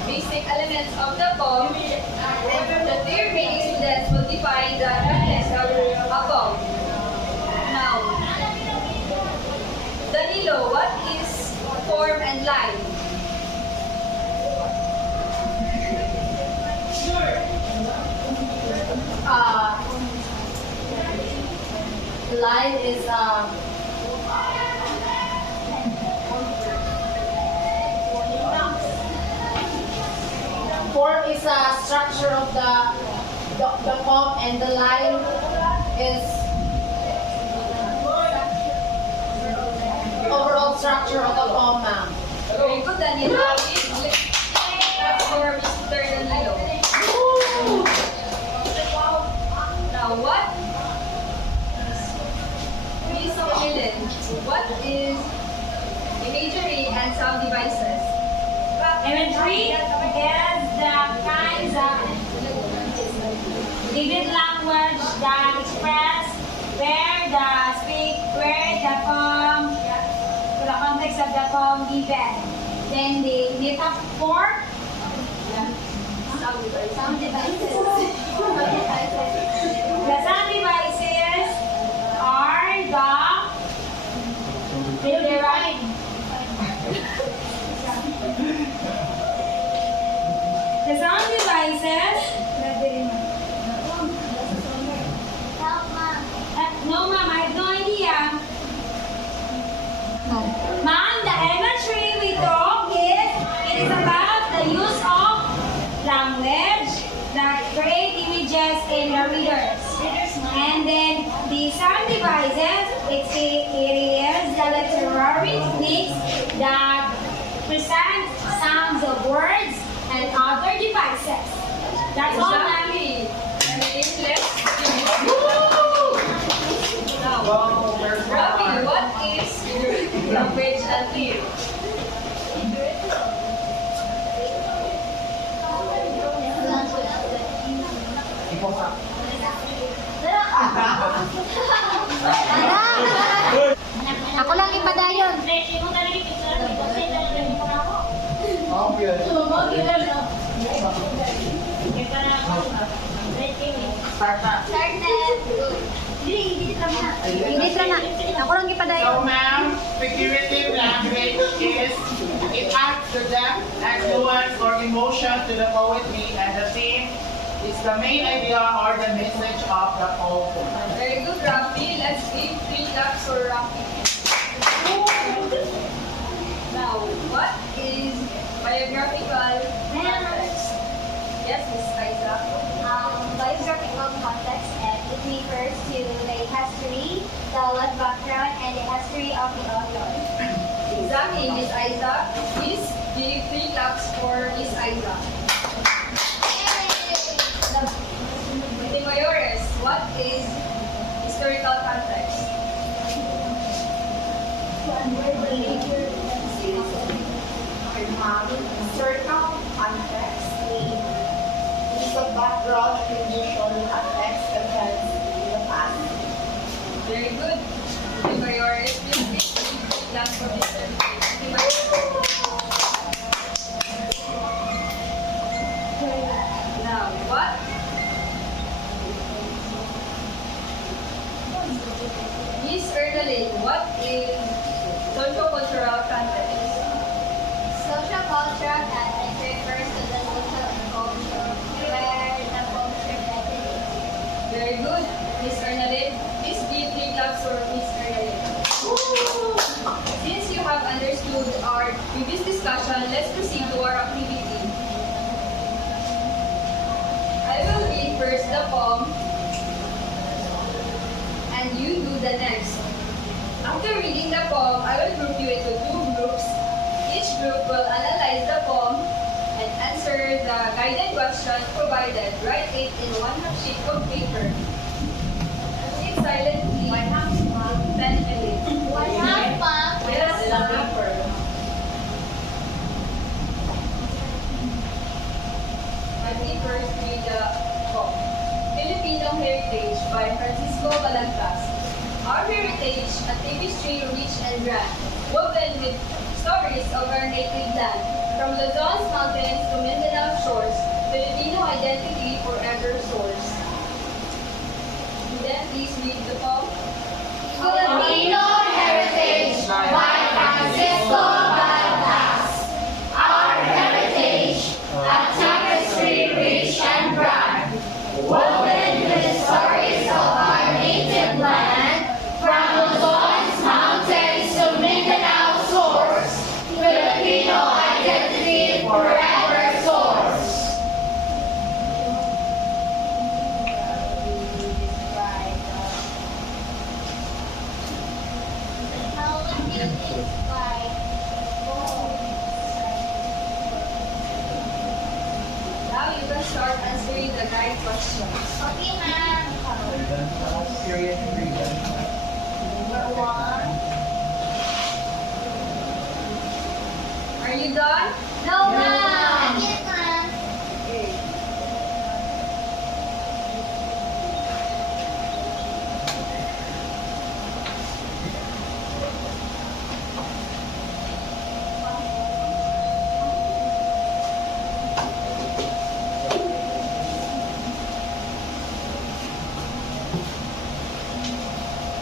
basic elements of the poem, and the 3 remaining students will define the context of a poem. Now, Danilo, what is form and line? Line is form is a structure of the poem, and the line is overall structure of the poem, ma'am. Very good, Danilo. That's for Mr. Danilo. Now, what? Miss Helen, what is imagery and sound devices? Imagery is the kinds of vivid language that express where the poem, the context of the poem given. Then the metaphor, Sound devices. the sound devices are the sound devices. Help, ma'am. No, ma'am, I have no idea. Ma'am, the imagery we talk it is about the use of language that create images in the readers. And then the sound devices, it is the literary techniques that present sounds of words and other devices. That's all, ma'am. Exactly. Now, Well, there's Rafi, what is language and theme? Ako lang ipadayon. Start na. Start na. English lang na. Ako lang So, ipadayon. ma'am, figurative language is it adds the depth and nuance or emotion to the poetry, and the theme is the main idea or the message of the poem. Very good, Rafi. Let's give 3 claps for Rafi. Now, what is Biographical context. Yes, Ms. Isaac. Biographical context, it refers to the history, the life background, and the history of the author. Exactly, Ms. Isaac. Please give 3 claps for Ms. Isaac. Ms. Mayores, what is historical context? Historical context is the background condition that affects events in the past. Very good. Ms. Mayores, please give 3 claps for Mr. Ms. Mayores. Now, what? Miss Ernalyn, what is socio-cultural context? Social cultural context refers to the social culture where the culture resonates. Very good. Miss Ernalyn, please give 3 claps for Miss Ernalyn. Since you have understood our previous discussion, let's proceed to our activity. I will read first the poem, and you do the next. After reading the poem, I will group you into 2 groups. Each group will analyze the poem and answer the guided questions provided. Write it in 1/2 sheet of paper. Sit silently. 10 minutes. Yes, the paper. Let me first read the poem. Filipino Heritage by Francisco Balagtas. Our heritage, a tapestry rich and grand, woven with stories of our native land. From Luzon's mountains to Mindanao shores, Filipino identity forever soars. Then please read the poem. Filipino Heritage by Francisco Balagtas. Our heritage, a tapestry rich and grand, woven with the stories of our native land, from Luzon's mountains to Mindanao shores, Filipino identity forever soars. Now you can start answering the guide questions. Okay, ma'am. Period 3. Number 1. Are you done? No, ma'am. Yes, ma'am. Okay.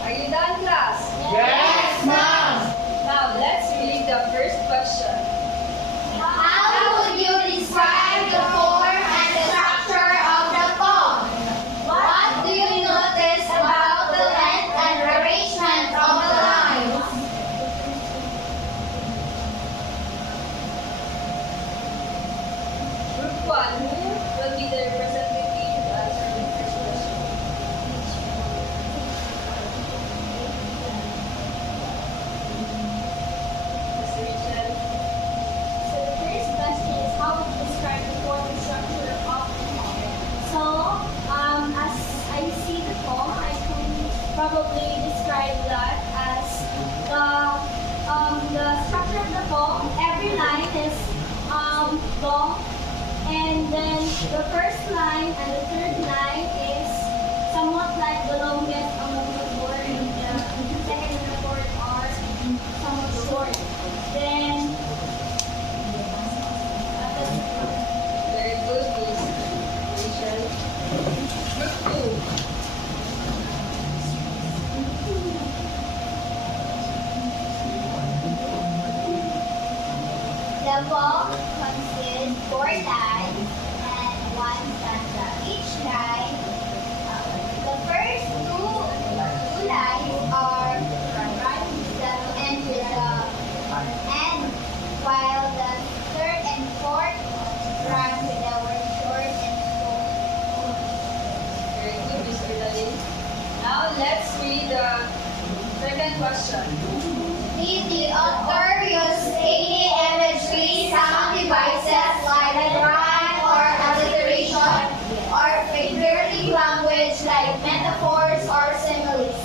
Are you done, class? Yes, ma'am. Now let's read the first question. How would you describe the form and the structure of the poem? What do you notice about the length and arrangement of the lines? Group 1, who will be the representative to answer the first question? Ms. Rachel. So the first question is how would you describe the form and structure of the poem? So, as I see the poem, I can probably describe that as the structure of the poem. Every line is long, and then the first line and the third line is somewhat like the longest among the four, and the second and the fourth are somewhat short. Then Very good, Ms. Rachel. Group 2. the poem consists 4 lines and 1 stanza. Each line, the first two lines are right that end with the end, while the third and Now let's read the second question. If the author used any imagery, sound devices like a rhyme or alliteration, or figurative language like metaphors or similes,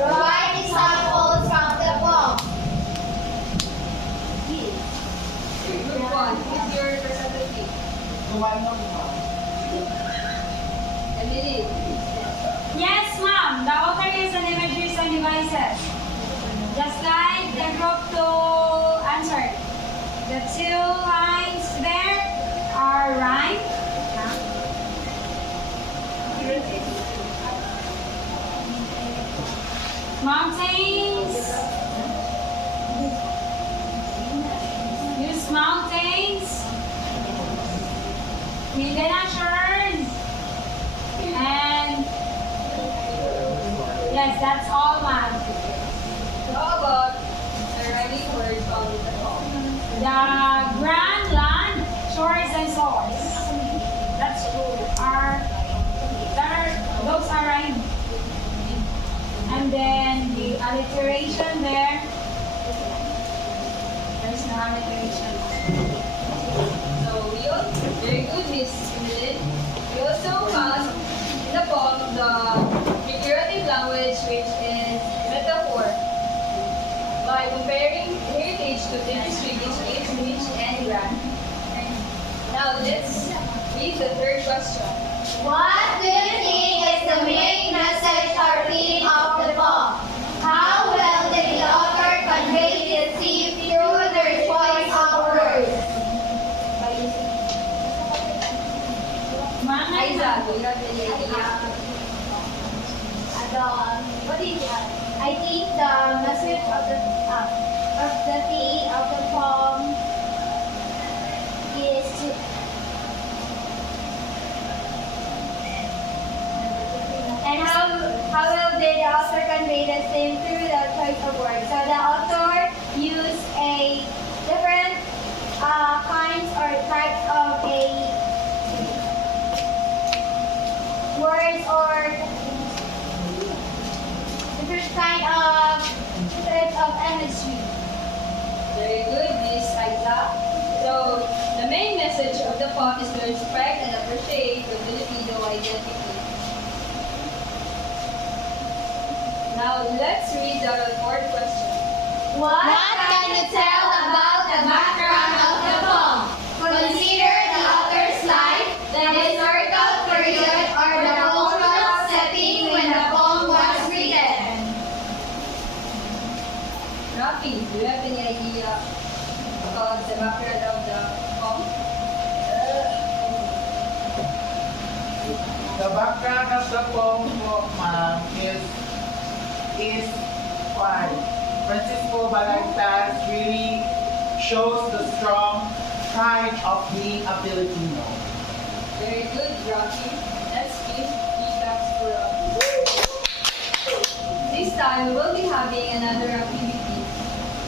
provide examples from the poem. Group 1, who's your representative? Emily. Yes, ma'am. The author is an imagery and devices. Just like the group 2 answered. The 2 lines there are rhyme. Mountains. Use mountains. Miniatures. And yes, that's all, ma'am. How about surrounding words on the poem? The grand land, shores and shores. That's those are rhyme. And then the alliteration there. There's no alliteration. So we all, very good, Miss Emily. We also have in the poem the figurative language, which is metaphor. By comparing heritage to dentistry, which is rich and grand. Now let's read the third question. What do you think is the main message or theme of the poem? How well did the author convey the theme through their choice of words? Aiza, do you have any idea? What do you think? I think the message of the theme of the poem is to and how well did the author convey the theme through the choice of words? So the author used a different kinds or types of words or different kind of types of imagery. Very good, Miss Aiza. So the main message of the poem is to respect and appreciate the Filipino identity. Now let's read the fourth question. What can you tell about the background of the poem? Consider the author's life, the historical period, or the cultural setting when the poem was written. Rafi, do you have any idea about the background of the poem? The background of the poem, ma'am, is why Francisco Balagtas really shows the strong pride of being a Filipino. Very good, Rafi. Let's give feedbacks for Rafi. This time we will be having another activity.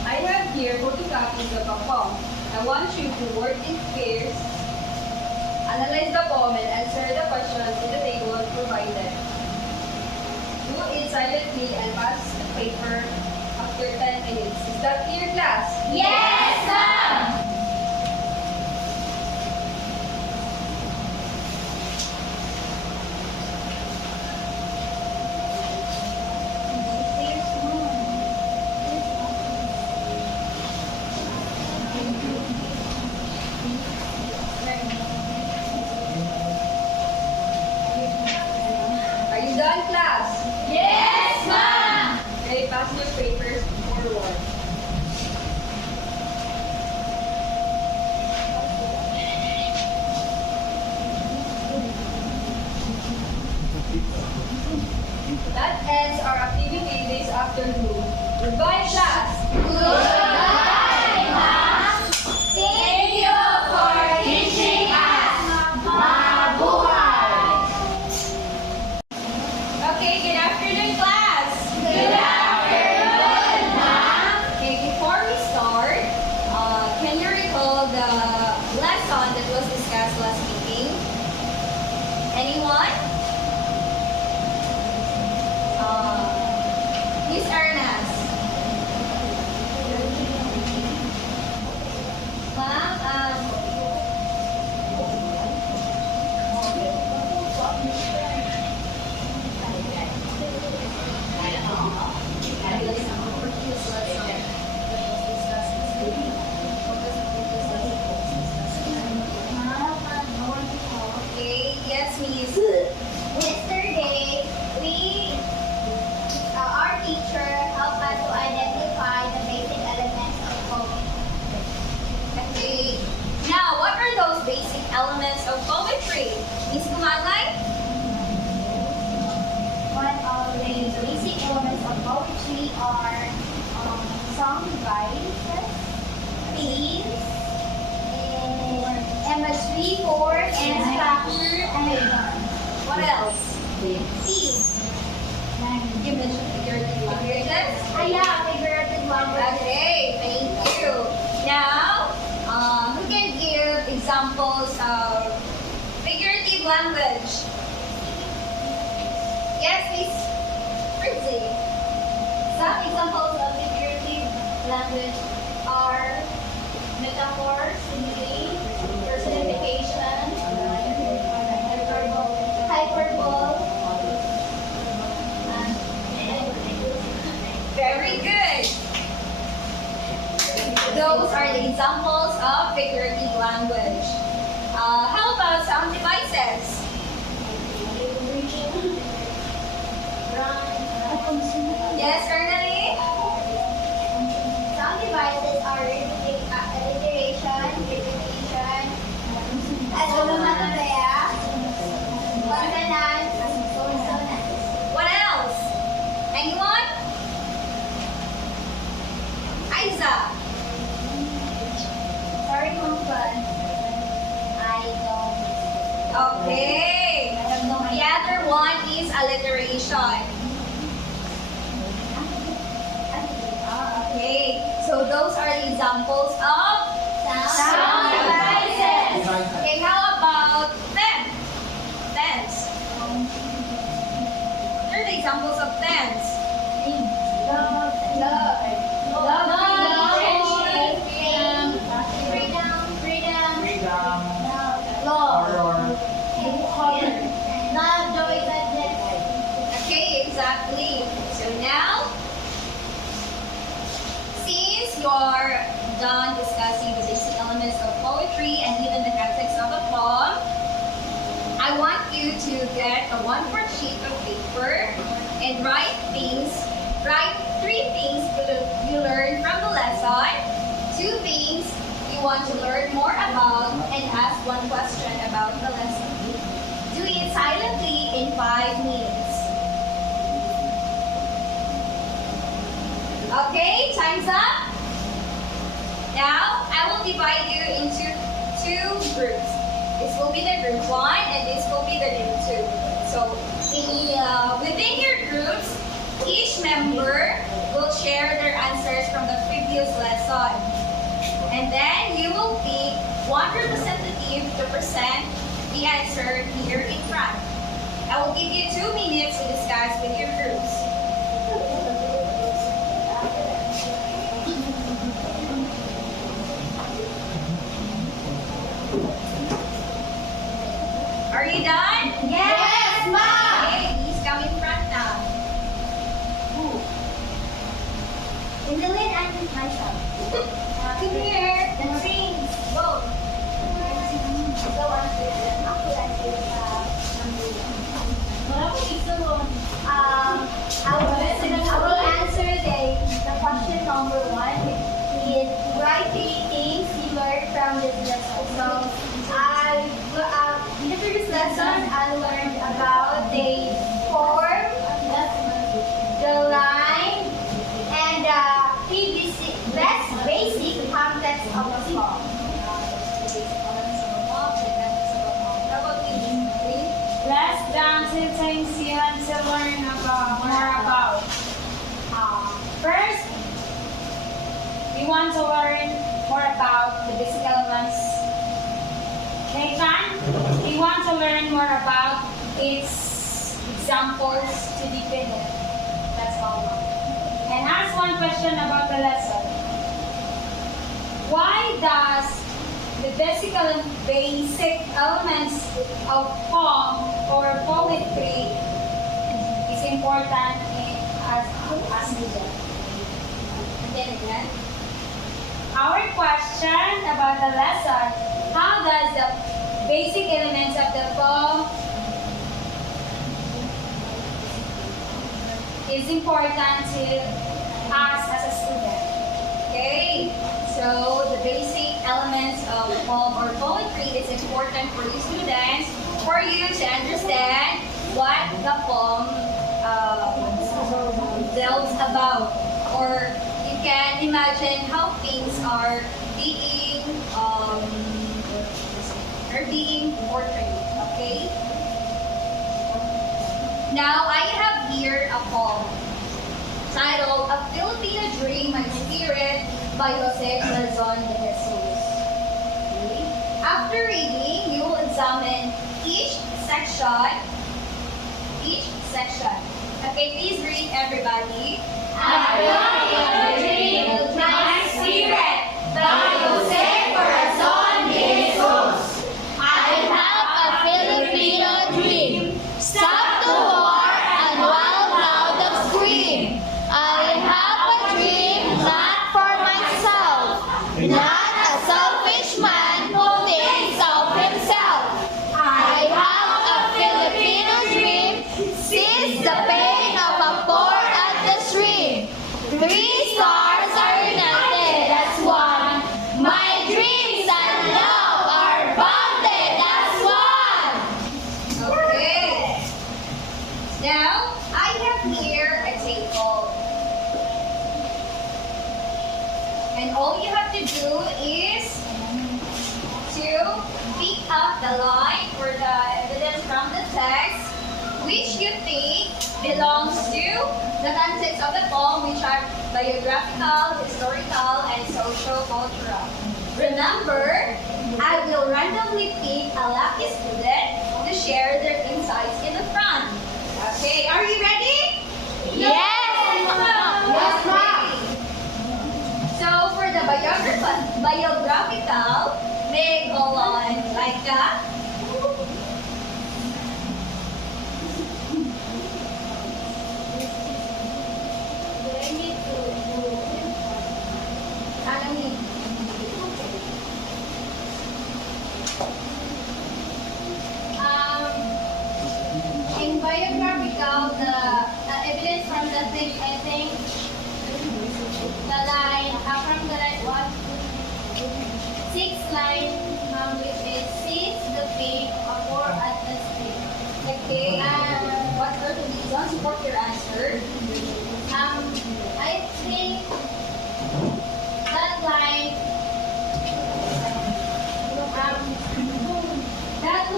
I have here photocopies of a poem. I want you to work in pairs, analyze the poem, and answer the questions in the table provided. Do it silently and pass the paper after 10 minutes. Is that clear, class? Yes, ma'am! Are you done, class? Yes, ma'am! Okay, pass your papers forward. That ends our activity this afternoon. Goodbye, class. Goodbye, ma'am! Thank you for teaching us! Mabuhay! Okay, good afternoon, class. Good afternoon, ma'am! Okay, before we start, can you recall the lesson that was discussed last meeting? Anyone? Okay, yes, Miss. Yesterday, our teacher helped us to identify the basic elements of poetry. Okay. Now, what are those basic elements of poetry? Miss Gumagay? One of the basic elements of poetry are song rises, themes, and imagery, form, and structure, and What else? theme. You mentioned figurative languages. Yeah, figurative language. Okay, thank you. Now, who can give examples of figurative language? Yes, Miss Fritzy. Some examples of figurative language are metaphor, simile, personification, hyperbole, Very good. Those are the examples of figurative language. How about sound devices? Yes, Ernally? Sound devices are alliteration, repetition, onomatopoeia, consonants, consonants. What else? Anyone? Aiza? Sorry, Mungkon. I don't. Okay. I have no The idea. other one is alliteration. Okay. So those are the examples of Sound devices. Okay, how about them? Tense. What are the examples of tense? Freedom. Okay, exactly. So now, since you're done discussing the basic elements of poetry and even the context of a poem, I want you to get a 1/4 sheet of paper and write three things you learned from the lesson, 2 things you want to learn more about, and ask 1 question about the lesson. Do it silently in 5 minutes. Okay, time's up. Now, I will divide you into 2 groups. This will be the group 1 and this will be the group 2. So, within your groups, each member will share their answers from the previous lesson. And then you will pick 1 representative to present the answer here in front. I will give you 2 minutes to discuss with your groups. Are you done? Yes, ma'am. Okay, please come in front now. Indolin and myself. Come here. The things. Go. Go answer them. Ako answer I will answer the question number 1 is write 3 things you learned from this lesson. So in the previous lesson, I learned about the form, the line, and the basic context of the song. How about you? Less than 2 things you want to learn more about. First, you want to learn more about the basic elements. Nathan, you want to learn more about its examples to deepen it. That's all. And ask 1 question about the lesson. Why does the basic elements of poem or poetry is important as student. And then again, our question about the lesson, how does the basic elements of the poem is important to us as a student? Okay, so the basic elements of poem or poetry is important for you students, for you to understand what the poem delves about, or you can imagine how things are being portrayed. Okay. Now I have here a poem titled "A Filipino Dream, My Spirit" by Jose Corazon de Jesus. Okay. After reading, you will examine each section. Okay, please read, everybody. A Filipino Dream, My Spirit by Jose Corazon de Jesus. I have a Filipino dream. Stop the war and wild loud of scream. I have a dream not for myself, not a selfish man who thinks of himself. I have a Filipino dream. Seize the pain of a pour at the stream. 3 stars are united as one. My dreams and love are bonded as one. Okay. Now, I have here a table. And all you have to do is to pick up the line or the evidence from the text which you think belongs to the context of the poem, which are biographical, historical, and socio-cultural. Remember, I will randomly pick a lucky student to share their insights in the front. Okay, are you ready? Yes, Ma'am. Yes, ma'am. So for the biographical, may go on like that. In biographical, the evidence from the text, I think, the line, from the line 6 line, which is seize the pain or at the street. Okay, what are the reasons for your answer? I think that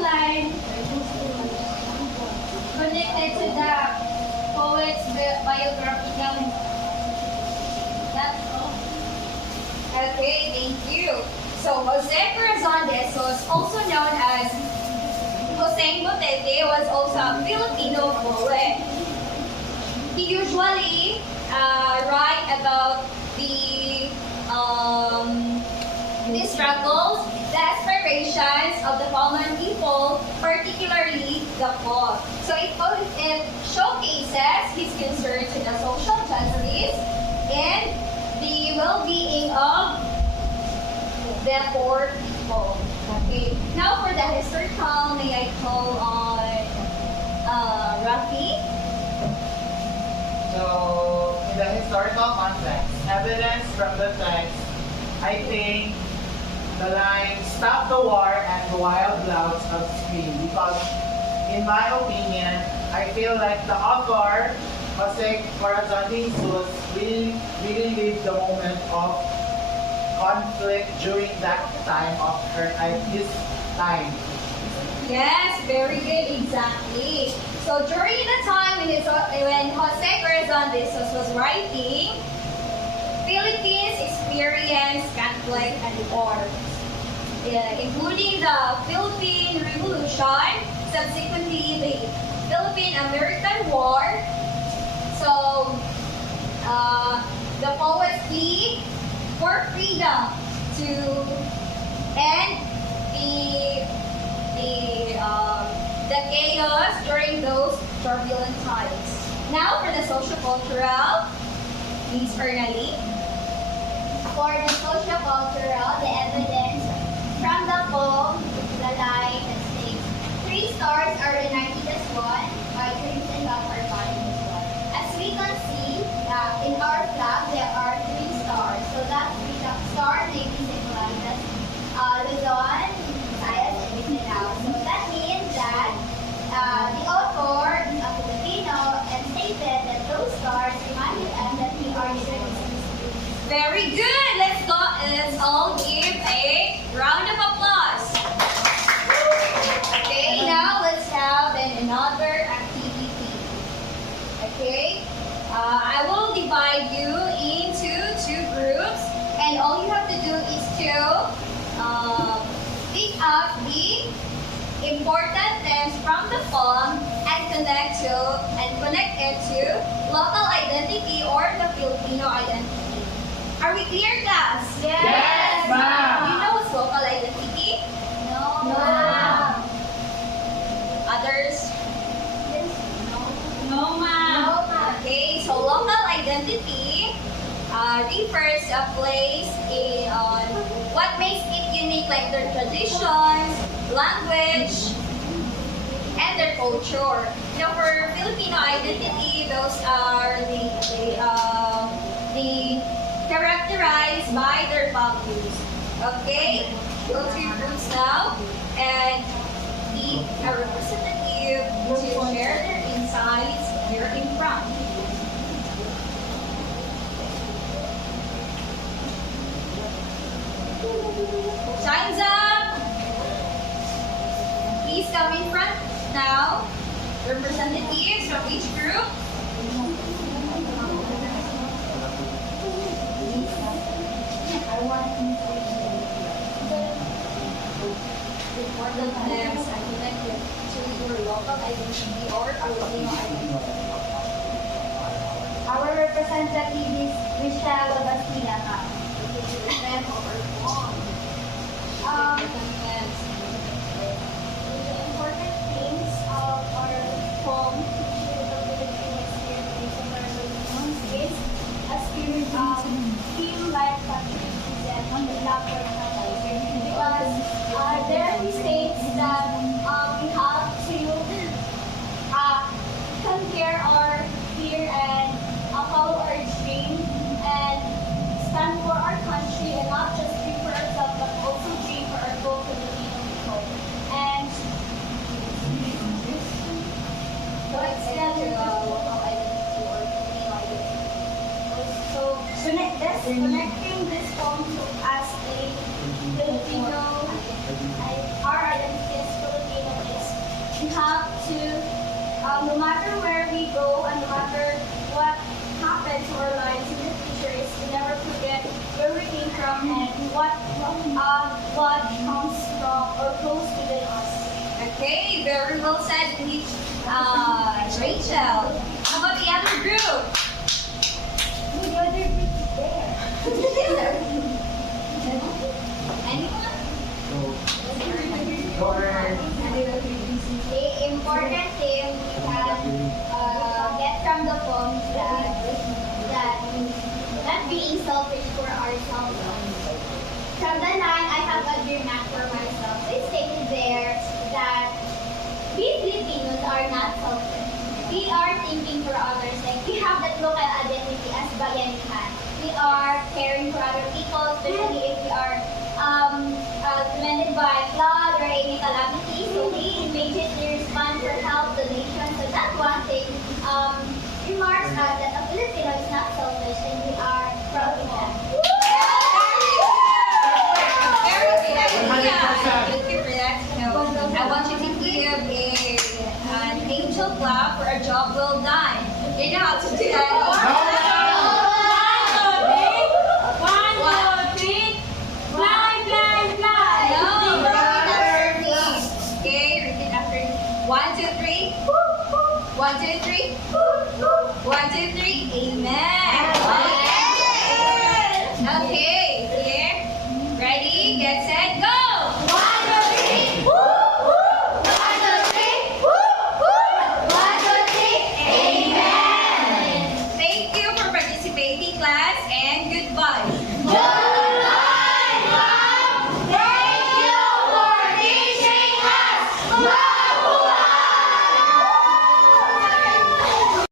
line, connected to the poet's biographical. That's all. Okay, thank you. So Jose Corazon de Jesus, also known as Jose Motete, was also a Filipino poet. He usually write about the struggles, the aspirations of the common people, particularly the poor. So it showcases his concern to the social justice and the well-being of the poor people. Okay. Now for the historical, may I call on Rafi? So, in the historical context, evidence from the text, I think the line "Stop the war and the wild clouds of scream," because in my opinion, I feel like the author, Jose Corazon de Jesus, really lived the moment of conflict during that time of his time. Yes, very good, exactly. So during the time when Jose Corazon de Jesus was writing, Philippines experienced conflict and war, including the Philippine Revolution, subsequently the Philippine-American War. So the poets plead for freedom to and the chaos during those turbulent times. Now for the sociocultural, Ms. Ernally. For the sociocultural, the evidence from the poem, the line that states, 3 stars are united as one, while dreams and love are bonded as one. As we can see, in our flag, there are 3 stars. So that 3 stars may be symbolized as Luzon, Visayas, and Mindanao. So that means that the author, Filipino, and stated that those stars reminded us that we are citizens. Very good. Let's all give a round of applause. Okay, now let's have another activity. Okay, I will divide you into 2 groups, and all you have to do is to pick up the important themes from the poem and connect it to local identity or the Filipino identity. Are we clear, class? Yes, ma'am. Do you know what's local identity? No. Others? No, ma'am. Okay, so local identity refers to a place on what makes it unique, like their traditions, language, and their culture. You know, for Filipino identity, those are the characterized by their values. Okay, go to your groups now and be a representative to share their insights here in front. Time's up! Please come in front now. Representatives from each group. Important names and connected to your local identity or Filipino identity. Our representative is Michelle Bastila. The important themes of our poem feature the Filipino experience of our Filipinos is a spirit of feel like patriotism and love for country. Because there he states that we have to compare our fear and follow our dream and stand for our country and not just dream for ourselves but also dream for our whole Filipino people. And so extend to local identity or Filipino identity. So connecting this poem to as a Filipino, our identity as Filipino is we have to, no matter where we go and no matter what happens to our lives in the future, is to never forget where we came from and what comes from or goes within us. Okay, very well said, Rachel. How about the other group? The other group is there. Anyone? The important thing we have get from the poem is that not being selfish for ourselves. From the line, I have a dream not for myself. It stated there that we Filipinos are not selfish. We are thinking for others. Like we have that local identity as Bayanihan. We are caring for other people, especially if we are demanded by flood or any calamity. So we immediately respond for help, donation. So that's one thing. Remarks that a Filipino is not selfish and we are proud of that. Thank you for that. I want you to give an angel clap for a job well done. You know how to do that. One, two, three. 1, 2, 3. 1, 2, 3. Amen. Okay, here. Ready, get set, go! class, and goodbye. Goodbye!